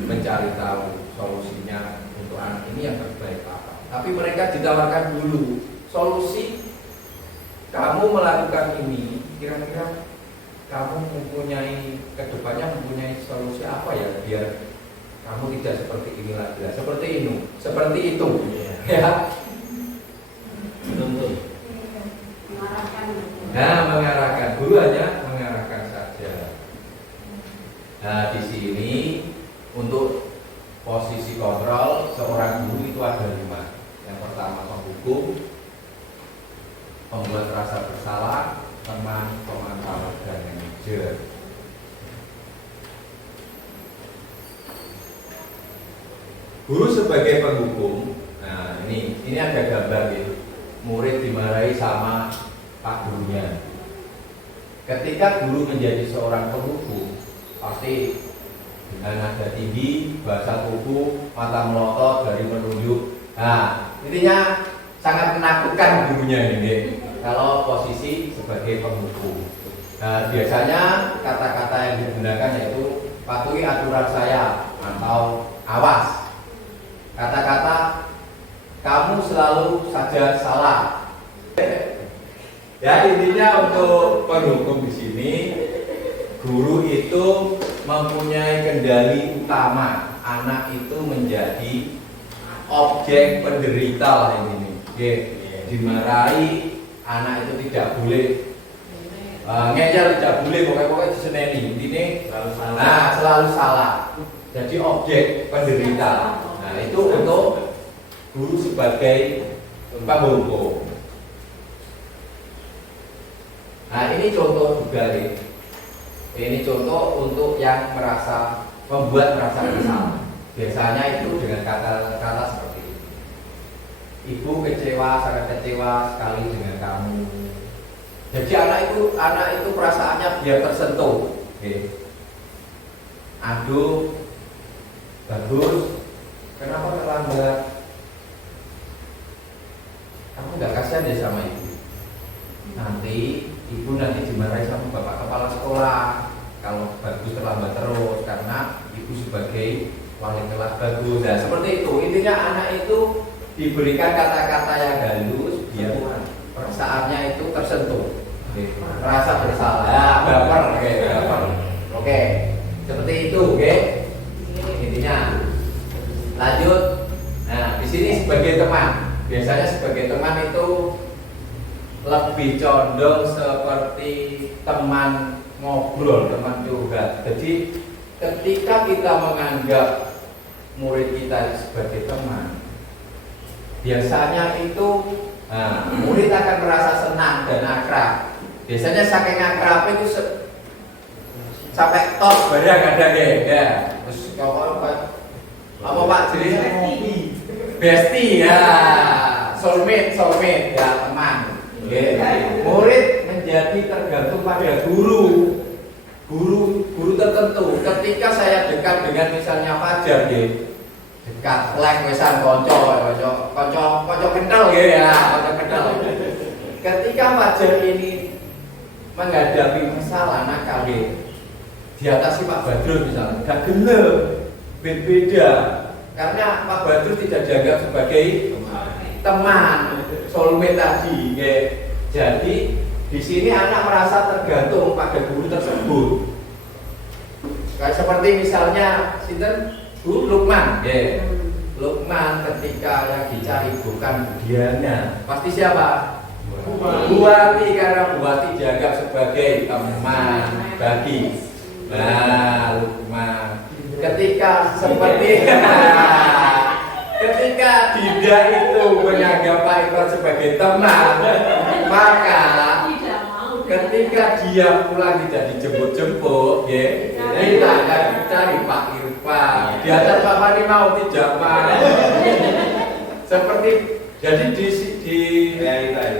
mencari tahu solusinya untuk anak ini yang terbaik apa. Tapi mereka ditawarkan dulu solusi, kamu melakukan ini, kira-kira kamu mempunyai kedepannya mempunyai solusi apa ya biar kamu tidak seperti ini lagi, seperti itu, ya. Tentu. Nah, mengarahkan, guru hanya mengarahkan saja. Nah, di sini untuk posisi kontrol seorang guru itu ada 5. Yang pertama penghukum, pembuat rasa bersalah, teman, pemantau, dan manajer. Guru sebagai penghukum. Nah, ini ada gambar gitu. Murid dimarahi sama pak gurunya. Ketika guru menjadi seorang penghukum, pasti dengan nada tinggi, bahasa tubuh, mata melotot, jari menunjuk. Nah, intinya sangat menakutkan gurunya ini. Kalau posisi sebagai penghukum. Nah, biasanya kata-kata yang digunakan yaitu patuhi aturan saya atau awas. Kata-kata kamu selalu saja salah. Ya, intinya untuk penghukum di sini, guru itu mempunyai kendali utama. Anak itu menjadi objek penderita lah ini. Oke, dimarahi, anak itu tidak boleh ngeyel, tidak boleh, pokoknya diseneni. Ini selalu salah. Jadi objek penderita. Nah, itu untuk guru sebagai penghukum. Nah, ini contoh juga nih. Ini contoh untuk yang membuat merasa bersalah. Biasanya itu dengan kata-kata seperti ini. Ibu sangat kecewa sekali dengan kamu. Jadi anak itu perasaannya biar tersentuh. Oke. Aduh, bagus. Kenapa terlambat? Kamu nggak kasihan deh sama ibu. Nanti ibu dimarahi sama bapak kepala sekolah kalau bagus terlambat terus, karena ibu sebagai wali kelas bagus. Nah, seperti itu. Intinya anak itu diberikan kata-kata yang halus biar perasaannya itu tersentuh. Rasa bersalah, baper, Oke. Seperti itu, oke. Intinya. Lanjut. Nah, di sini sebagai teman. Biasanya sebagai teman itu lebih condong seperti teman ngobrol, teman curhat. Jadi ketika kita menganggap murid kita sebagai teman, biasanya itu murid akan merasa senang dan akrab. Biasanya saking akrab itu sampai tos barang ada ya. Terus apa Pak jadi bestie ya, soulmate ya, teman. Murid menjadi tergantung pada guru tertentu. Ketika saya dekat dengan misalnya Fajar, dekat wesan konco kental ya, konco kental. Ketika Fajar ini menghadapi masalah nakal diatasi Pak Badrun misalnya, gak gelem, beda. Karena Pak Badrun tidak dianggap sebagai teman, soulmate tadi. Jadi di sini anak merasa tergantung pada guru tersebut. Kayak seperti misalnya sinten Guru Lukman, Lukman ketika yang dicari bukan Diana, pasti siapa? Buati, karena Buati dianggap sebagai teman bagi. Nah, Lukman ketika seperti ketika Dinda itu menganggap Pak Iqbal sebagai teman, maka ketika dia pulang tidak dijemput-jemput, kita akan dicari Pak Irfan. Diajar Pak Fani mau tidak mau. Seperti jadi di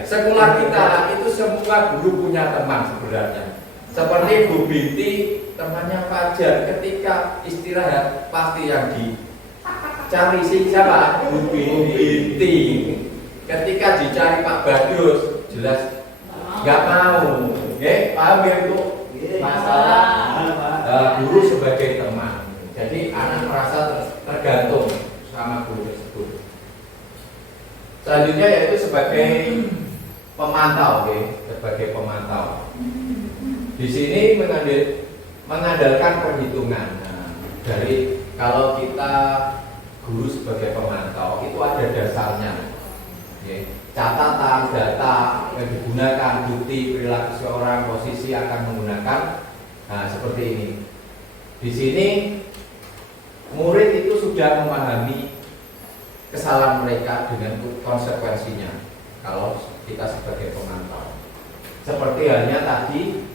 sekolah kita itu semua guru punya teman sebenarnya. Seperti Bu Binti, temannya Fajar, ketika istirahat pasti yang dicari siapa? Bu Binti. Ketika dicari Pak Badus, jelas nggak mau. Paham ya Bu? Masalah guru sebagai teman. Jadi anak merasa tergantung sama guru tersebut. Selanjutnya yaitu sebagai pemantau, sebagai pemantau. Di sini mengandalkan perhitungan. Nah, dari kalau kita guru sebagai pemantau itu ada dasarnya. Catatan, data yang digunakan, bukti perilaku seorang, posisi akan menggunakan. Nah, seperti ini. Di sini murid itu sudah memahami kesalahan mereka dengan konsekuensinya. Kalau kita sebagai pemantau, seperti halnya tadi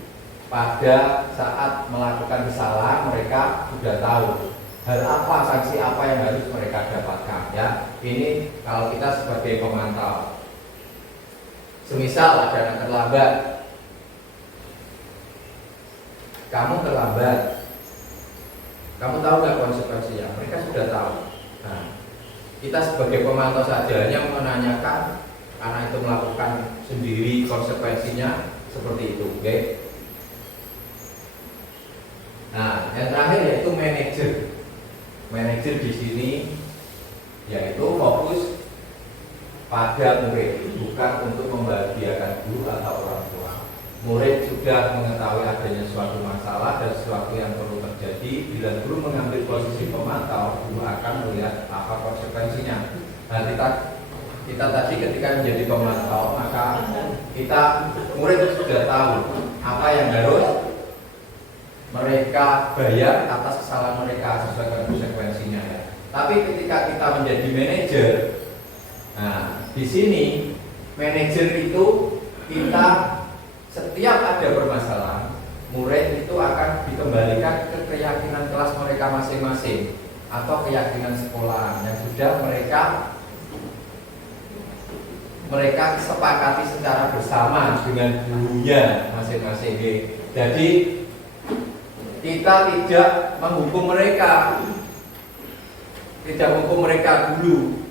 pada saat melakukan kesalahan mereka sudah tahu hal apa, sanksi apa yang harus mereka dapatkan. Ya, ini kalau kita sebagai pemantau. Semisal ada anak terlambat, kamu terlambat, kamu tahu nggak konsekuensinya? Mereka sudah tahu. Nah, kita sebagai pemantau saja hanya menanyakan, anak itu melakukan sendiri, konsekuensinya seperti itu, oke? Nah, yang terakhir yaitu manajer. Manajer di sini yaitu fokus pada murid, bukan untuk membahagiakan guru atau orang tua. Murid sudah mengetahui adanya suatu masalah dan sesuatu yang perlu terjadi. Bila guru mengambil posisi pemantau, guru akan melihat apa konsekuensinya. Nah, kita tadi ketika menjadi pemantau, maka kita murid sudah tahu apa yang harus mereka bayar atas kesalahan mereka sesuai dengan konsekuensinya. Ya. Tapi ketika kita menjadi manajer, nah di sini manajer itu kita setiap ada permasalahan, murid itu akan dikembalikan ke keyakinan kelas mereka masing-masing atau keyakinan sekolah yang sudah mereka sepakati secara bersama dengan gurunya masing-masing. Jadi kita tidak menghukum mereka, dulu.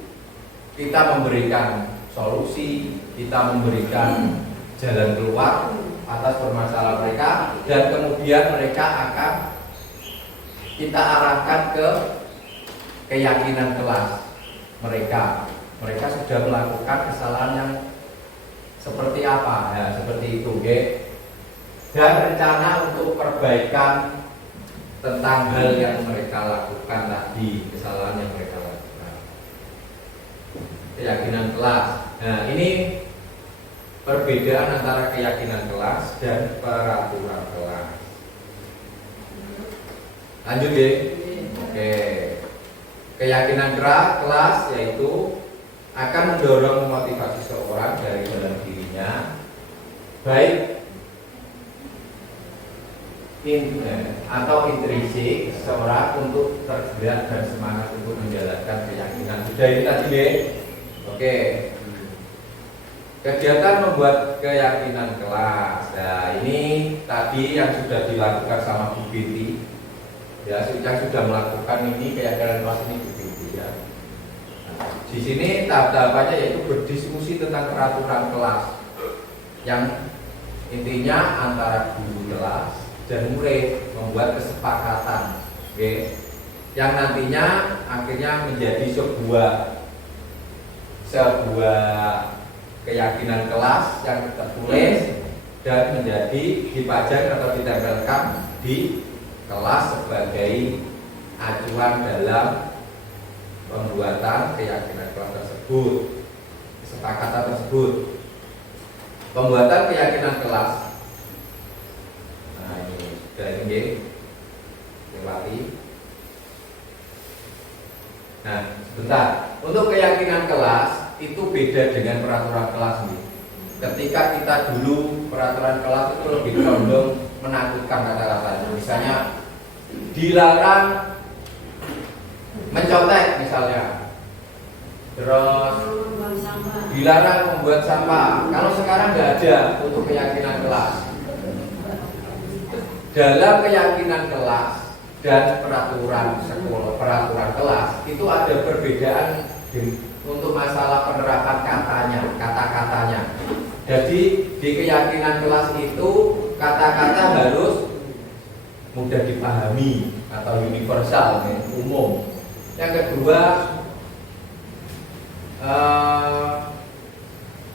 Kita memberikan solusi, kita memberikan jalan keluar atas permasalahan mereka, dan kemudian mereka akan kita arahkan ke keyakinan kelas mereka. Mereka sudah melakukan kesalahan yang seperti apa? Ya, seperti itu, dan rencana untuk perbaikan tentang hal yang mereka lakukan tadi, kesalahan yang mereka lakukan. Keyakinan kelas. Nah, ini perbedaan antara keyakinan kelas dan peraturan kelas. Lanjut ya. Oke. Keyakinan kelas yaitu akan mendorong memotivasi seorang dari dalam dirinya, baik atau intrinsik seorang untuk tergerak dan semangat untuk menjalankan keyakinan. Sudah ini tadi deh. Oke. Kegiatan membuat keyakinan kelas. Nah, ini tadi yang sudah dilakukan sama Bu Binti. Ya, sudah melakukan ini keyakinan kelas ini Bu Binti ya. Nah, di sini tahap-tahapannya yaitu berdiskusi tentang peraturan kelas yang intinya antara guru kelas dan murid membuat kesepakatan, yang nantinya akhirnya menjadi sebuah keyakinan kelas yang tertulis dan menjadi dipajang atau ditempelkan di kelas sebagai acuan dalam pembuatan keyakinan kelas tersebut, kesepakatan tersebut. Pembuatan keyakinan kelas. Nah, ini sudah ini lewati. Nah, sebentar. Untuk keyakinan kelas itu beda dengan peraturan kelas nih. Ketika kita dulu peraturan kelas itu lebih condong menakutkan kata-katanya. Misalnya dilarang mencontek misalnya. Terus dilarang membuat sampah. Kalau sekarang nggak ada untuk keyakinan kelas. dalam keyakinan kelas dan peraturan sekolah, peraturan kelas itu ada perbedaan untuk masalah penerapan katanya, kata-katanya. Jadi di keyakinan kelas itu kata-kata harus mudah dipahami atau universal, umum. Yang kedua,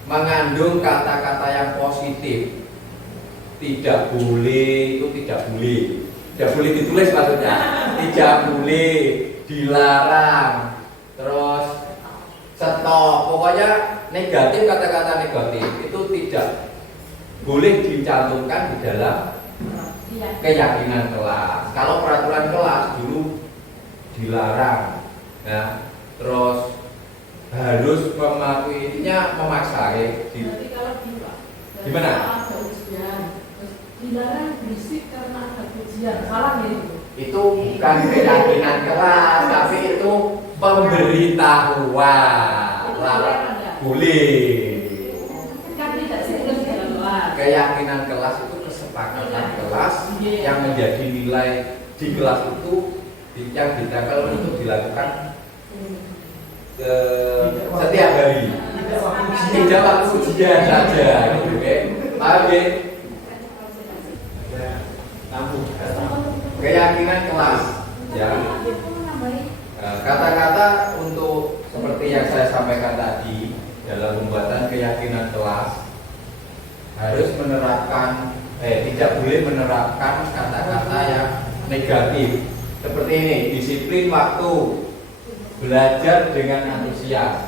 mengandung kata-kata yang positif. Tidak boleh, itu tidak boleh ditulis maksudnya. Tidak boleh, dilarang. Terus stop, pokoknya negatif, kata-kata negatif itu tidak boleh dicantumkan di dalam keyakinan kelas. Kalau peraturan kelas dulu dilarang, ya. Terus harus memaksa, ya. Berarti kalau Gimana? ada ujian, terus dilarang berisik karena ada ujian, salah ya itu? Itu bukan keyakinan kelas, tapi itu pemberitahuan. Boleh. Kan tidak serius dalam kelas. Keyakinan kelas itu kesepakatan kelas yang menjadi nilai di kelas itu yang ditempel itu dilakukan setiap hari. Tidak waktu ujian saja, oke? Paham ya? Keyakinan kelas, ya. Kata-kata untuk seperti yang saya sampaikan tadi dalam pembuatan keyakinan kelas harus menerapkan, tidak boleh menerapkan kata-kata yang negatif. Seperti ini, disiplin waktu, belajar dengan antusias.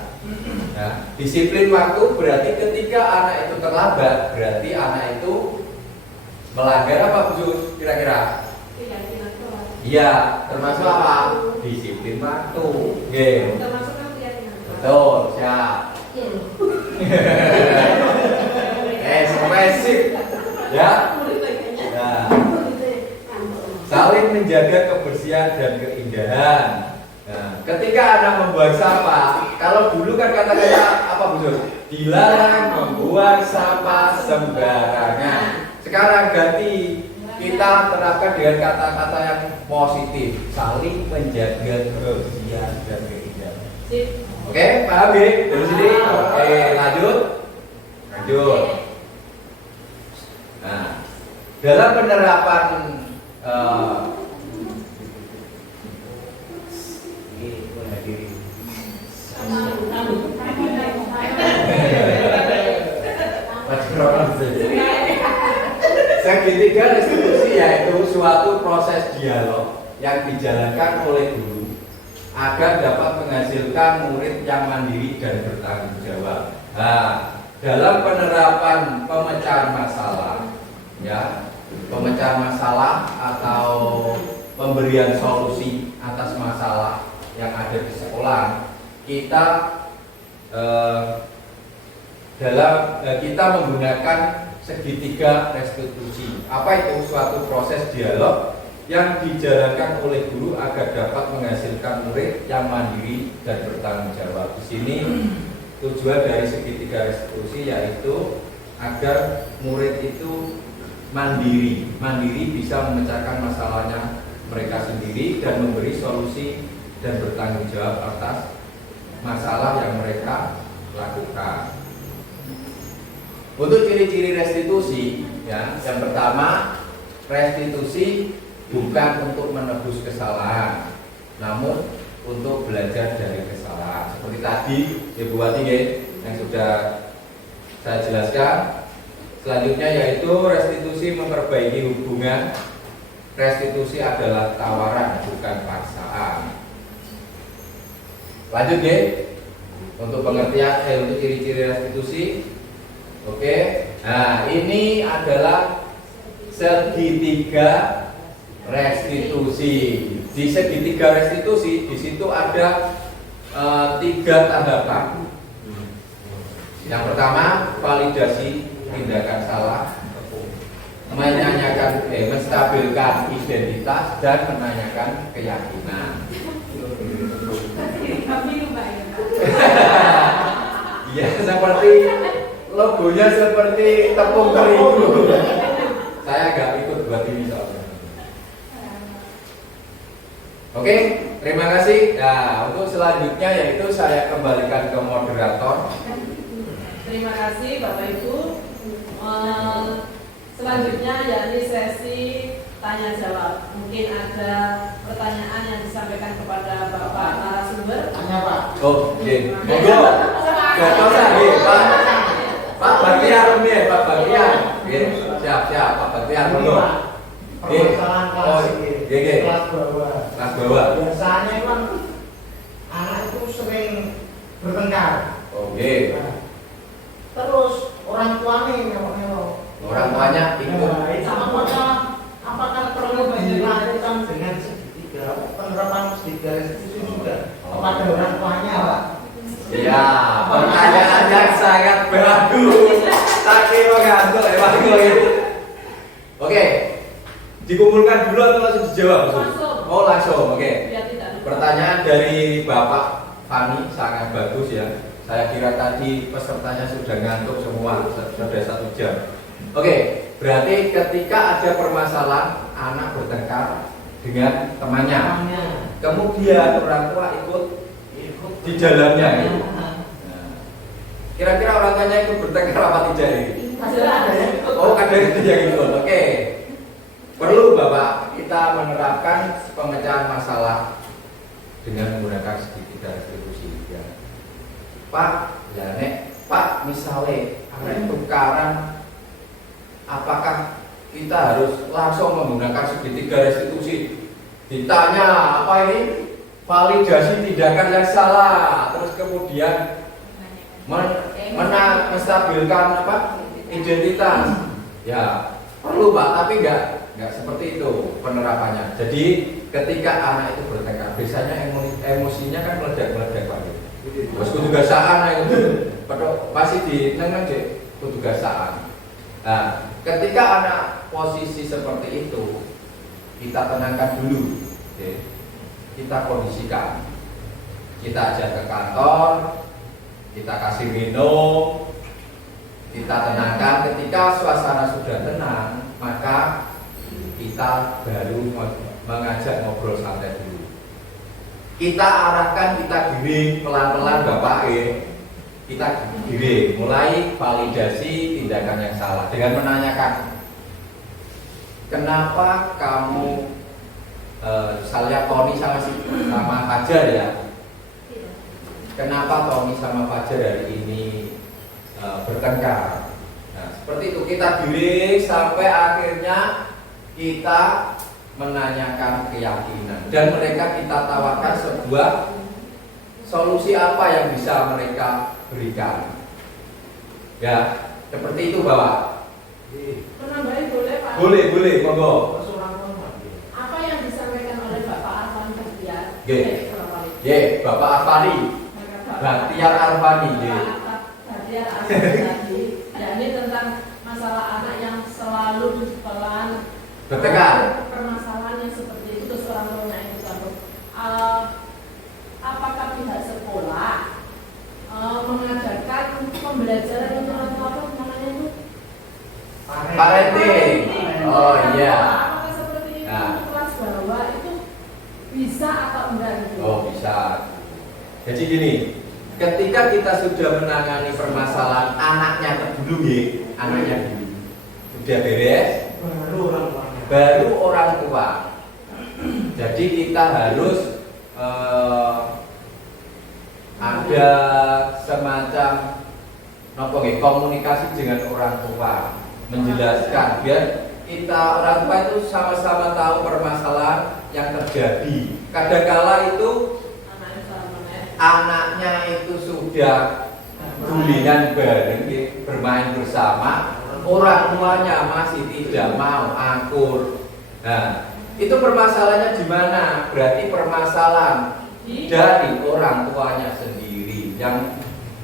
Nah, disiplin waktu berarti ketika anak itu terlambat, berarti anak itu melanggar apa, Bu? Kira-kira? Keyakinan kelas. Iya, termasuk apa? Disiplin waktu. Oke. Termasuk kan keyakinan kelas. Betul, siap. Spesifik. Ya. Nah, saling menjaga kebersihan dan keindahan. Nah, ketika anak membuang sampah, kalau dulu kan kata-kata apa, Bu? Dilarang membuang sampah sembarangan. Sekarang ganti, kita terapkan dengan kata-kata yang positif, saling menjaga kebersihan dan keindahan. Oke, paham ya? Dari sini. Oke, lanjut. Nah, dalam penerapan segitiga restitusi yaitu suatu proses dialog yang dijalankan oleh guru agar dapat menghasilkan murid yang mandiri dan bertanggung jawab. Nah, dalam penerapan pemecahan masalah, ya, pemecahan masalah atau pemberian solusi atas masalah yang ada di sekolah, kita kita menggunakan segitiga restitusi. Apa itu? Suatu proses dialog yang dijalankan oleh guru agar dapat menghasilkan murid yang mandiri dan bertanggung jawab. Di sini tujuan dari segitiga restitusi yaitu agar murid itu mandiri bisa memecahkan masalahnya mereka sendiri dan memberi solusi dan bertanggung jawab atas masalah yang mereka lakukan. Untuk ciri-ciri restitusi, ya, yang pertama, restitusi bukan untuk menebus kesalahan, namun untuk belajar dari kesalahan. Seperti tadi, Ibu Wati yang sudah saya jelaskan. Selanjutnya yaitu restitusi memperbaiki hubungan. Restitusi adalah tawaran, bukan paksaan. Lanjut untuk pengertian, untuk ciri-ciri restitusi. Oke, nah ini adalah segitiga restitusi. Di segitiga restitusi di situ ada 3 tahapan. Yang pertama, validasi tindakan salah, menanyakan, menstabilkan identitas dan menanyakan keyakinan. Ya, seperti logonya seperti tepung terigu. Saya nggak ikut buat ini soalnya. Oke, terima kasih. Nah, untuk selanjutnya yaitu saya kembalikan ke moderator. Terima kasih Bapak Ibu. Selanjutnya yakni sesi tanya jawab. Mungkin ada pertanyaan yang disampaikan kepada Bapak narasumber. Tanya Pak. Oh, oke. Monggo. Gak tahu nggih, Pak. Pak Bagian nggih, Pak Bagian. Nggih, siap, Pak Bagian. Monggo. Permasalahan kelas ini. Nggih. Kelas bawah. Kelas bawah. Biasanya kan anak itu sering bertengkar. Oke. Nah, terus orang tuanya nengok-nengok. Orang tuanya ikut. Apakah perlu dilakukan dengan segitiga penerapan segitiga restitusi juga kepada orang tuanya, Pak? Ya, pertanyaan yang sangat bagus. Saking mengantuk emang ini. Oke. Dikumpulkan dulu atau langsung dijawab? Langsung. Oh, langsung. Oke. Biar tidak lupa. Pertanyaan dari Bapak Fani sangat bagus ya. Saya kira tadi pesertanya sudah ngantuk semua, sudah 1 jam. Oke, berarti ketika ada permasalahan anak bertengkar dengan temannya, kemudian orang tua ikut di dalamnya gitu. Nah, kira-kira orang tuanya ikut bertengkar apa tidak ini? Oh, ada itu yang ikut. Oke. Perlu Bapak kita menerapkan pemecahan masalah dengan menggunakan segitiga restitusi ya. Pak, ya nek, Pak misalnya ada tukaran, apakah kita harus langsung menggunakan segitiga restitusi? Ditanya apa ini? Validasi tindakan yang salah, terus kemudian menstabilkan apa? Identitas. Ya, perlu Pak, tapi enggak seperti itu penerapannya. Jadi ketika anak itu bertengkar, biasanya emosinya kan meledak-meledak Pak. Terus kutugasaan itu masih di neng kutugasaan. Nah, ketika anak posisi seperti itu, kita tenangkan dulu, kita kondisikan, kita ajak ke kantor, kita kasih minum, kita tenangkan. Ketika suasana sudah tenang, maka kita baru mengajak ngobrol santai dulu. Kita arahkan, kita giring pelan-pelan Bapak kita giring, mulai validasi tindakan yang salah dengan menanyakan, kenapa kamu misalnya Tony sama Fajar ya, kenapa Tony sama Fajar hari ini bertengkar? Nah, seperti itu kita giring sampai akhirnya kita menanyakan keyakinan dan mereka kita tawarkan sebuah solusi apa yang bisa mereka berikan. Ya, seperti itu Bapak. Penambahan boleh Pak? Boleh, monggo. Apa yang disampaikan oleh Bapak Arfan Bahtiar? Bapak Arfani. Bahtiar Arfani. Bahtiar Arfani. Ini tentang masalah anak yang selalu pelan bertengkar. Permasalahan yang seperti itu terus orang tuanya itu takut. Apakah pihak sekolah mengajarkan pembelajaran untuk orang tua apa namanya itu? Parenting. Oh iya. Apakah seperti itu kelas bawah itu bisa atau enggak gitu? Oh bisa. Jadi gini, ketika kita sudah menangani permasalahan anaknya dulu anaknya dulu sudah beres, baru orang tua. Jadi kita harus ada semacam komunikasi dengan orang tua, menjelaskan biar kita orang tua itu sama-sama tahu permasalahan yang terjadi. Kadangkala itu anaknya itu sudah gulingan bareng, bermain bersama, orang tuanya masih tidak mau akur. Nah, itu permasalahannya di mana? Berarti permasalahan dari orang tuanya sendiri yang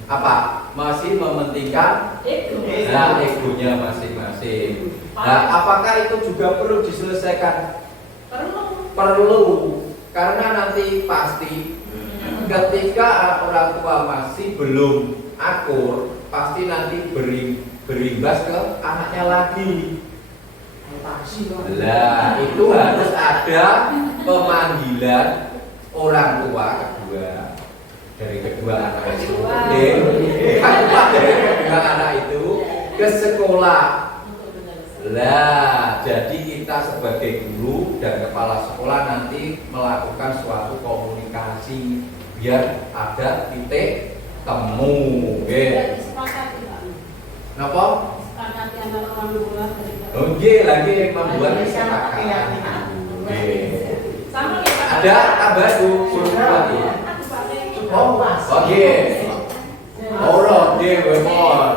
apa? Masih mementingkan egonya masing-masing. Nah, apakah itu juga perlu diselesaikan? Perlu, karena nanti pasti ketika orang tua masih belum akur, pasti nanti berimbas ke anaknya lagi. Lah, itu harus ada pemanggilan orang tua dari kedua anak itu, dari kedua anak itu ke sekolah. Lah, jadi kita sebagai guru dan kepala sekolah nanti melakukan suatu komunikasi biar ada titik temu. Kenapa? Oke, lagi membuat kesepakatan. Ada tambah Bu Bupati. Oke. Ora de wemon.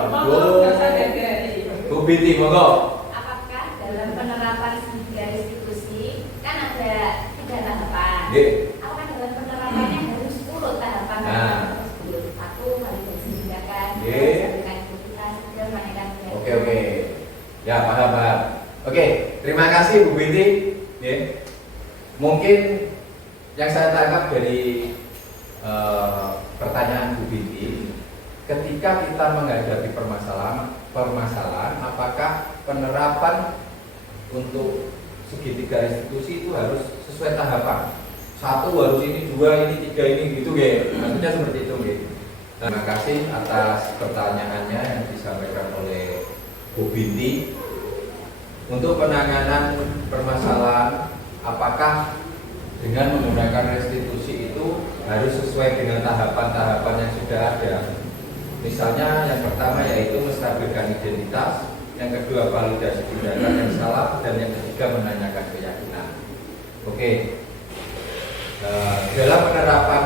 Bu Binti monggo. Apakah dalam penerapan tiga restitusi kan ada 3 tahapan? Nggih. Apakah dalam penerapannya harus 10 tahapan? Nah. 10. 1 validasi tindakan, Nggih. dengan identitas, dan menaikkan Oke. Ya, paham. Oke, terima kasih Bu Binti. Nggih. Mungkin yang saya tangkap dari pertanyaan Bu Binti, ketika kita menghadapi permasalahan, apakah penerapan untuk segitiga restitusi itu harus sesuai tahapan? 1 harus ini, 2 ini, 3 ini, gitu ya. Maksudnya seperti itu, gitu. Terima kasih atas pertanyaannya yang disampaikan oleh Bu Binti. Untuk penanganan permasalahan, apakah dengan menggunakan restitusi itu harus sesuai dengan tahapan-tahapan yang sudah ada? Misalnya yang pertama yaitu menstabilkan identitas, yang kedua validasi tindakan yang salah, dan yang ketiga menanyakan keyakinan. Oke. Dalam penerapan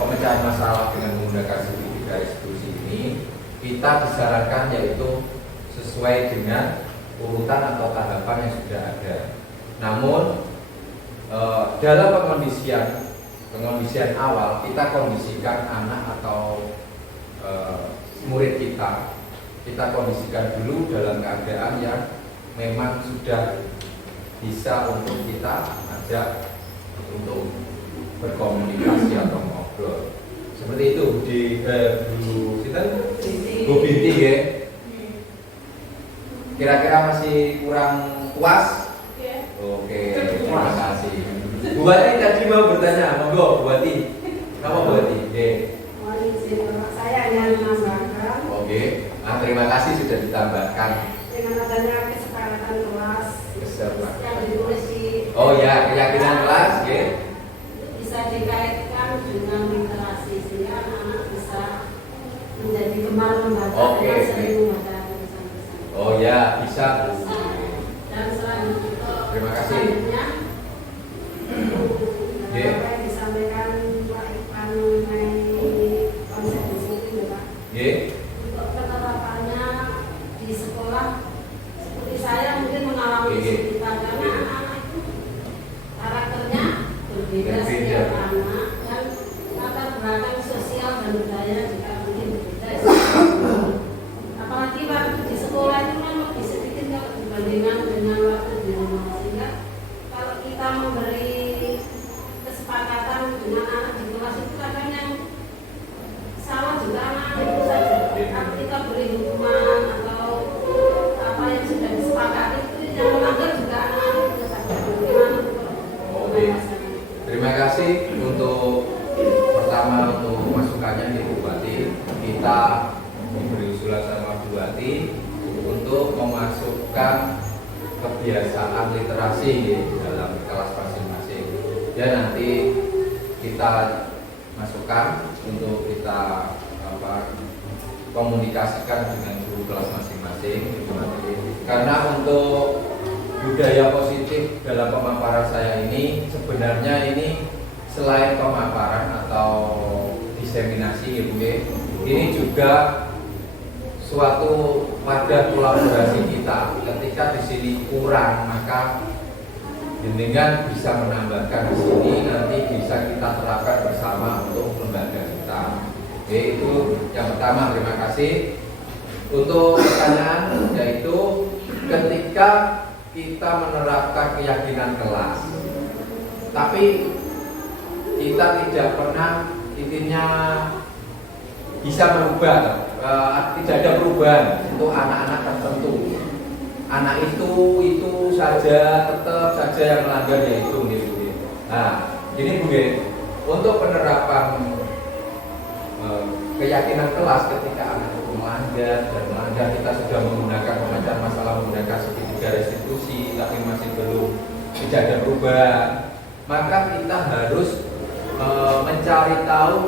pemecahan masalah dengan menggunakan segitiga restitusi ini, kita disarankan yaitu sesuai dengan urutan atau tahapan yang sudah ada. Namun dalam pengondisian awal, kita kondisikan anak atau murid kita kondisikan dulu dalam keadaan yang memang sudah bisa untuk kita ajak untuk berkomunikasi atau ngobrol. Seperti itu di Bu Binti ya. Kira-kira masih kurang puas? Oke, terima kasih. Bu Wati tadi mau bertanya, monggo Bu Wati. Apa Bu Wati? Oke. Saya hanya menambahkan. Oke. Nah, terima kasih sudah ditambahkan. Dengan adanya kesepakatan kelas yang ditulis di. Oh ya, keyakinan kelas, oke. Itu bisa dikaitkan dengan literasi sehingga anak-anak bisa menjadi gemar membaca Oke, dan oke. sering membaca tulisan-tulisan. Oh ya, bisa Bu. Dan selanjutnya, Terima kasih. apa yang disampaikan Pak Ivan mengenai konsep disiplin, Pak. Oke. Untuk penerapannya di sekolah, seperti saya mungkin mengalami Oke. kesulitan karena anak-anak itu karakternya berbeda Berbeda. setiap anak dan latar belakang sosial dan budaya juga mungkin berbeda. Apalagi waktu di sekolah itu kan lebih sedikit kalau dibandingkan dengan waktu di rumah, sehingga kalau kita memberi kesepakatan dengan anak di kelas itu kadang yang salah juga anak-anak itu saja. Kalau kita beri hukuman atau apa yang sudah disepakati itu yang melanggar juga anak-anak itu saja. Bagaimana Oke. Terima kasih untuk pertama untuk masukannya di Bu Wati. Kita memberi usulan sama Bu Wati untuk memasukkan kebiasaan literasi dalam kelas masing-masing. Ya nanti kita masukkan untuk kita komunikasikan dengan guru kelas masing-masing. Karena untuk budaya positif dalam pemaparan saya ini sebenarnya ini selain pemaparan atau diseminasi ya Bu, ini juga suatu wadah kolaborasi kita. Ketika di sini kurang, maka jenengan bisa menambahkan di sini, nanti bisa kita terapkan bersama untuk lembaga kita. Oke, itu yang pertama. Terima kasih. Untuk pertanyaan yaitu ketika kita menerapkan keyakinan kelas, tapi kita tidak pernah intinya bisa merubah, tidak ada perubahan untuk anak-anak tertentu. Anak itu saja tetap saja yang melanggar yaitu gitu. Nah, ini Bu, untuk penerapan keyakinan kelas ketika anak itu melanggar kita sudah menggunakan pemecahan masalah menggunakan segitiga restitusi tapi masih belum tidak ada perubahan, maka kita harus mencari tahu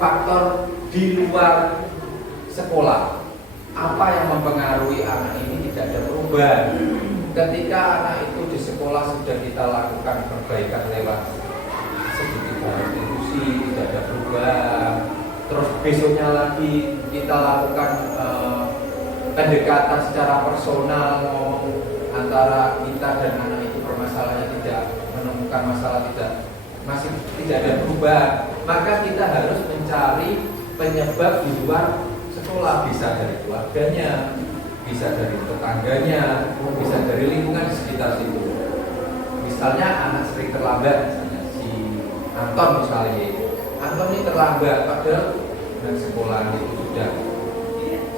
faktor di luar sekolah apa yang mempengaruhi anak ini tidak ada perubahan. Ketika anak itu di sekolah sudah kita lakukan perbaikan lewat segitiga restitusi tidak ada perubahan, terus besoknya lagi kita lakukan pendekatan secara personal, ngomong antara kita dan anak itu permasalahannya tidak menemukan masalah, masih tidak ada perubahan, maka kita harus mencari penyebab di luar sekolah, bisa dari keluarganya, bisa dari tetangganya, bisa dari lingkungan di sekitar situ. Misalnya anak sering terlambat, misalnya si Anton misalnya, Anton ini terlambat padahal dan sekolah itu sudah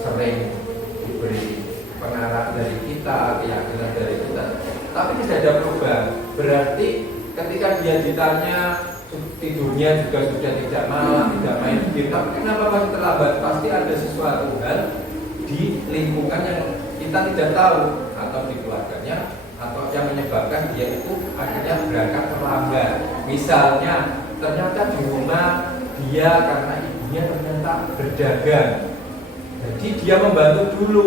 sering diberi pengarah dari kita, keyakinan dari kita, tapi tidak ada perubahan. Berarti ketika dia ditanya tidurnya juga sudah tidak malam, tidak main game, tapi kenapa masih terlambat? Pasti ada sesuatu hal di lingkungan yang kita tidak tahu, atau di keluarganya, atau yang menyebabkan dia itu akhirnya berangkat terlambat. Misalnya ternyata di rumah dia karena ibunya ternyata berdagang, jadi dia membantu dulu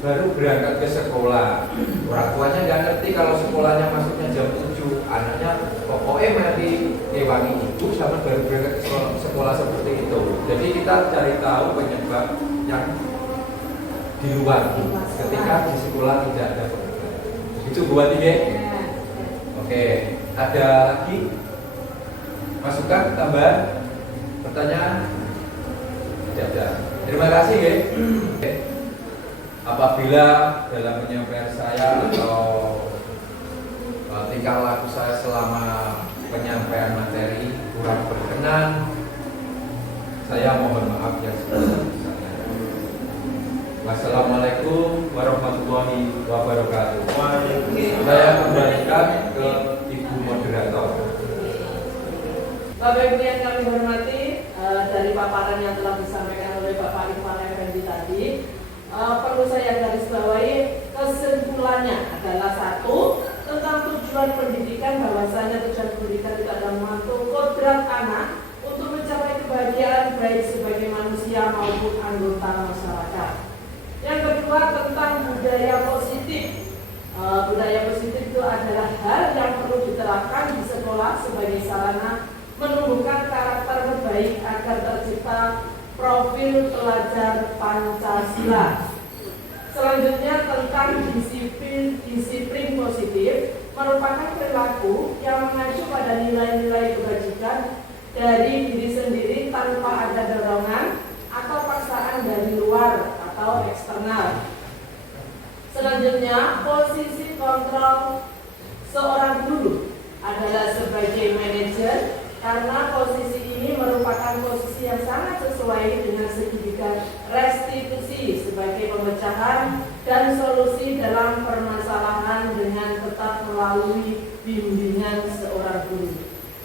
baru berangkat ke sekolah. Orang tuanya nggak ngerti kalau sekolahnya masuknya jam 7, anaknya pokoknya mati ngewangi ibu sama baru berangkat ke sekolah seperti itu. Jadi kita cari tahu penyebab yang di luar ketika di sekolah tidak ada perubahan. Itu buat tiga. Oke, ada lagi masukan, tambahan, pertanyaan? Tidak ada. Terima kasih ya. Apabila dalam penyampaian saya atau tingkah laku saya selama penyampaian materi kurang berkenan, saya mohon maaf yang sebesar-besarnya. Wassalamualaikum warahmatullahi wabarakatuh. Saya kembalikan ke Ibu Moderator. Bapak Ibu yang kami hormati, dari paparan yang telah disampaikan oleh Bapak Irfan Effendi tadi, perlu saya garis bawahi kesimpulannya adalah satu, tentang tujuan pendidikan, bahwasanya tujuan pendidikan itu adalah membantu kodrat anak untuk mencapai kebahagiaan baik sebagai manusia maupun anggota masyarakat. Yang kedua, tentang budaya positif. Budaya positif itu adalah hal yang perlu diterapkan di sekolah sebagai sarana menumbuhkan karakter terbaik agar tercipta profil pelajar Pancasila. Selanjutnya, tentang disiplin positif merupakan perilaku yang mengacu pada nilai-nilai kebajikan dari diri sendiri tanpa ada dorongan atau paksaan dari luar atau eksternal. Selanjutnya, posisi kontrol seorang guru adalah sebagai manajer, karena posisi ini merupakan posisi yang sangat sesuai dengan segitiga restitusi sebagai pemecahan dan solusi dalam permasalahan dengan tetap melalui bimbingan seorang guru.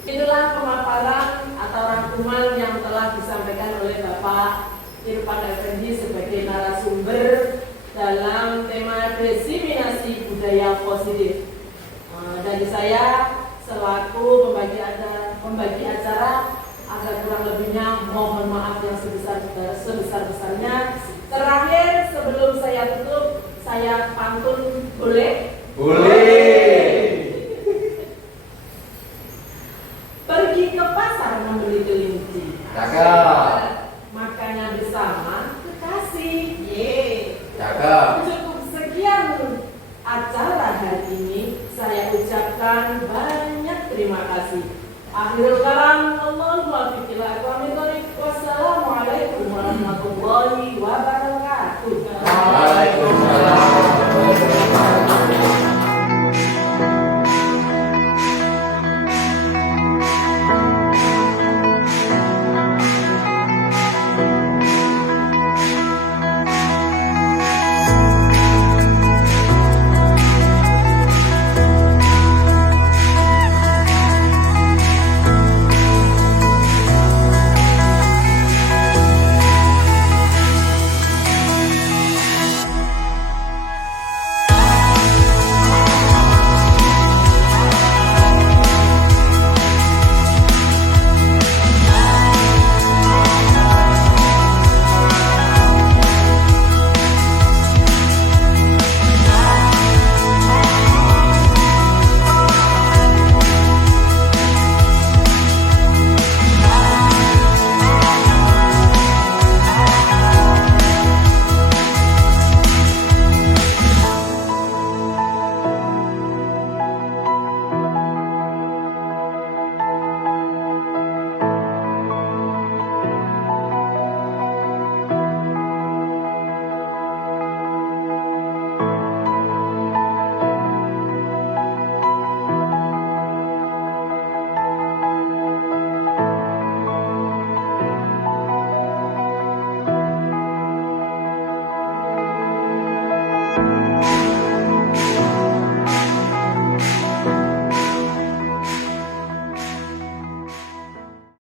Itulah pemaparan atau rangkuman yang telah disampaikan oleh Bapak Irfan Effendi sebagai narasumber dalam tema diseminasi budaya positif. Dari saya selaku pembagi acara, agar kurang lebihnya mohon maaf yang sebesar-besarnya. Terakhir sebelum saya tutup, saya pantun boleh? Boleh. Pergi ke pasar membeli kelinci. Cakep.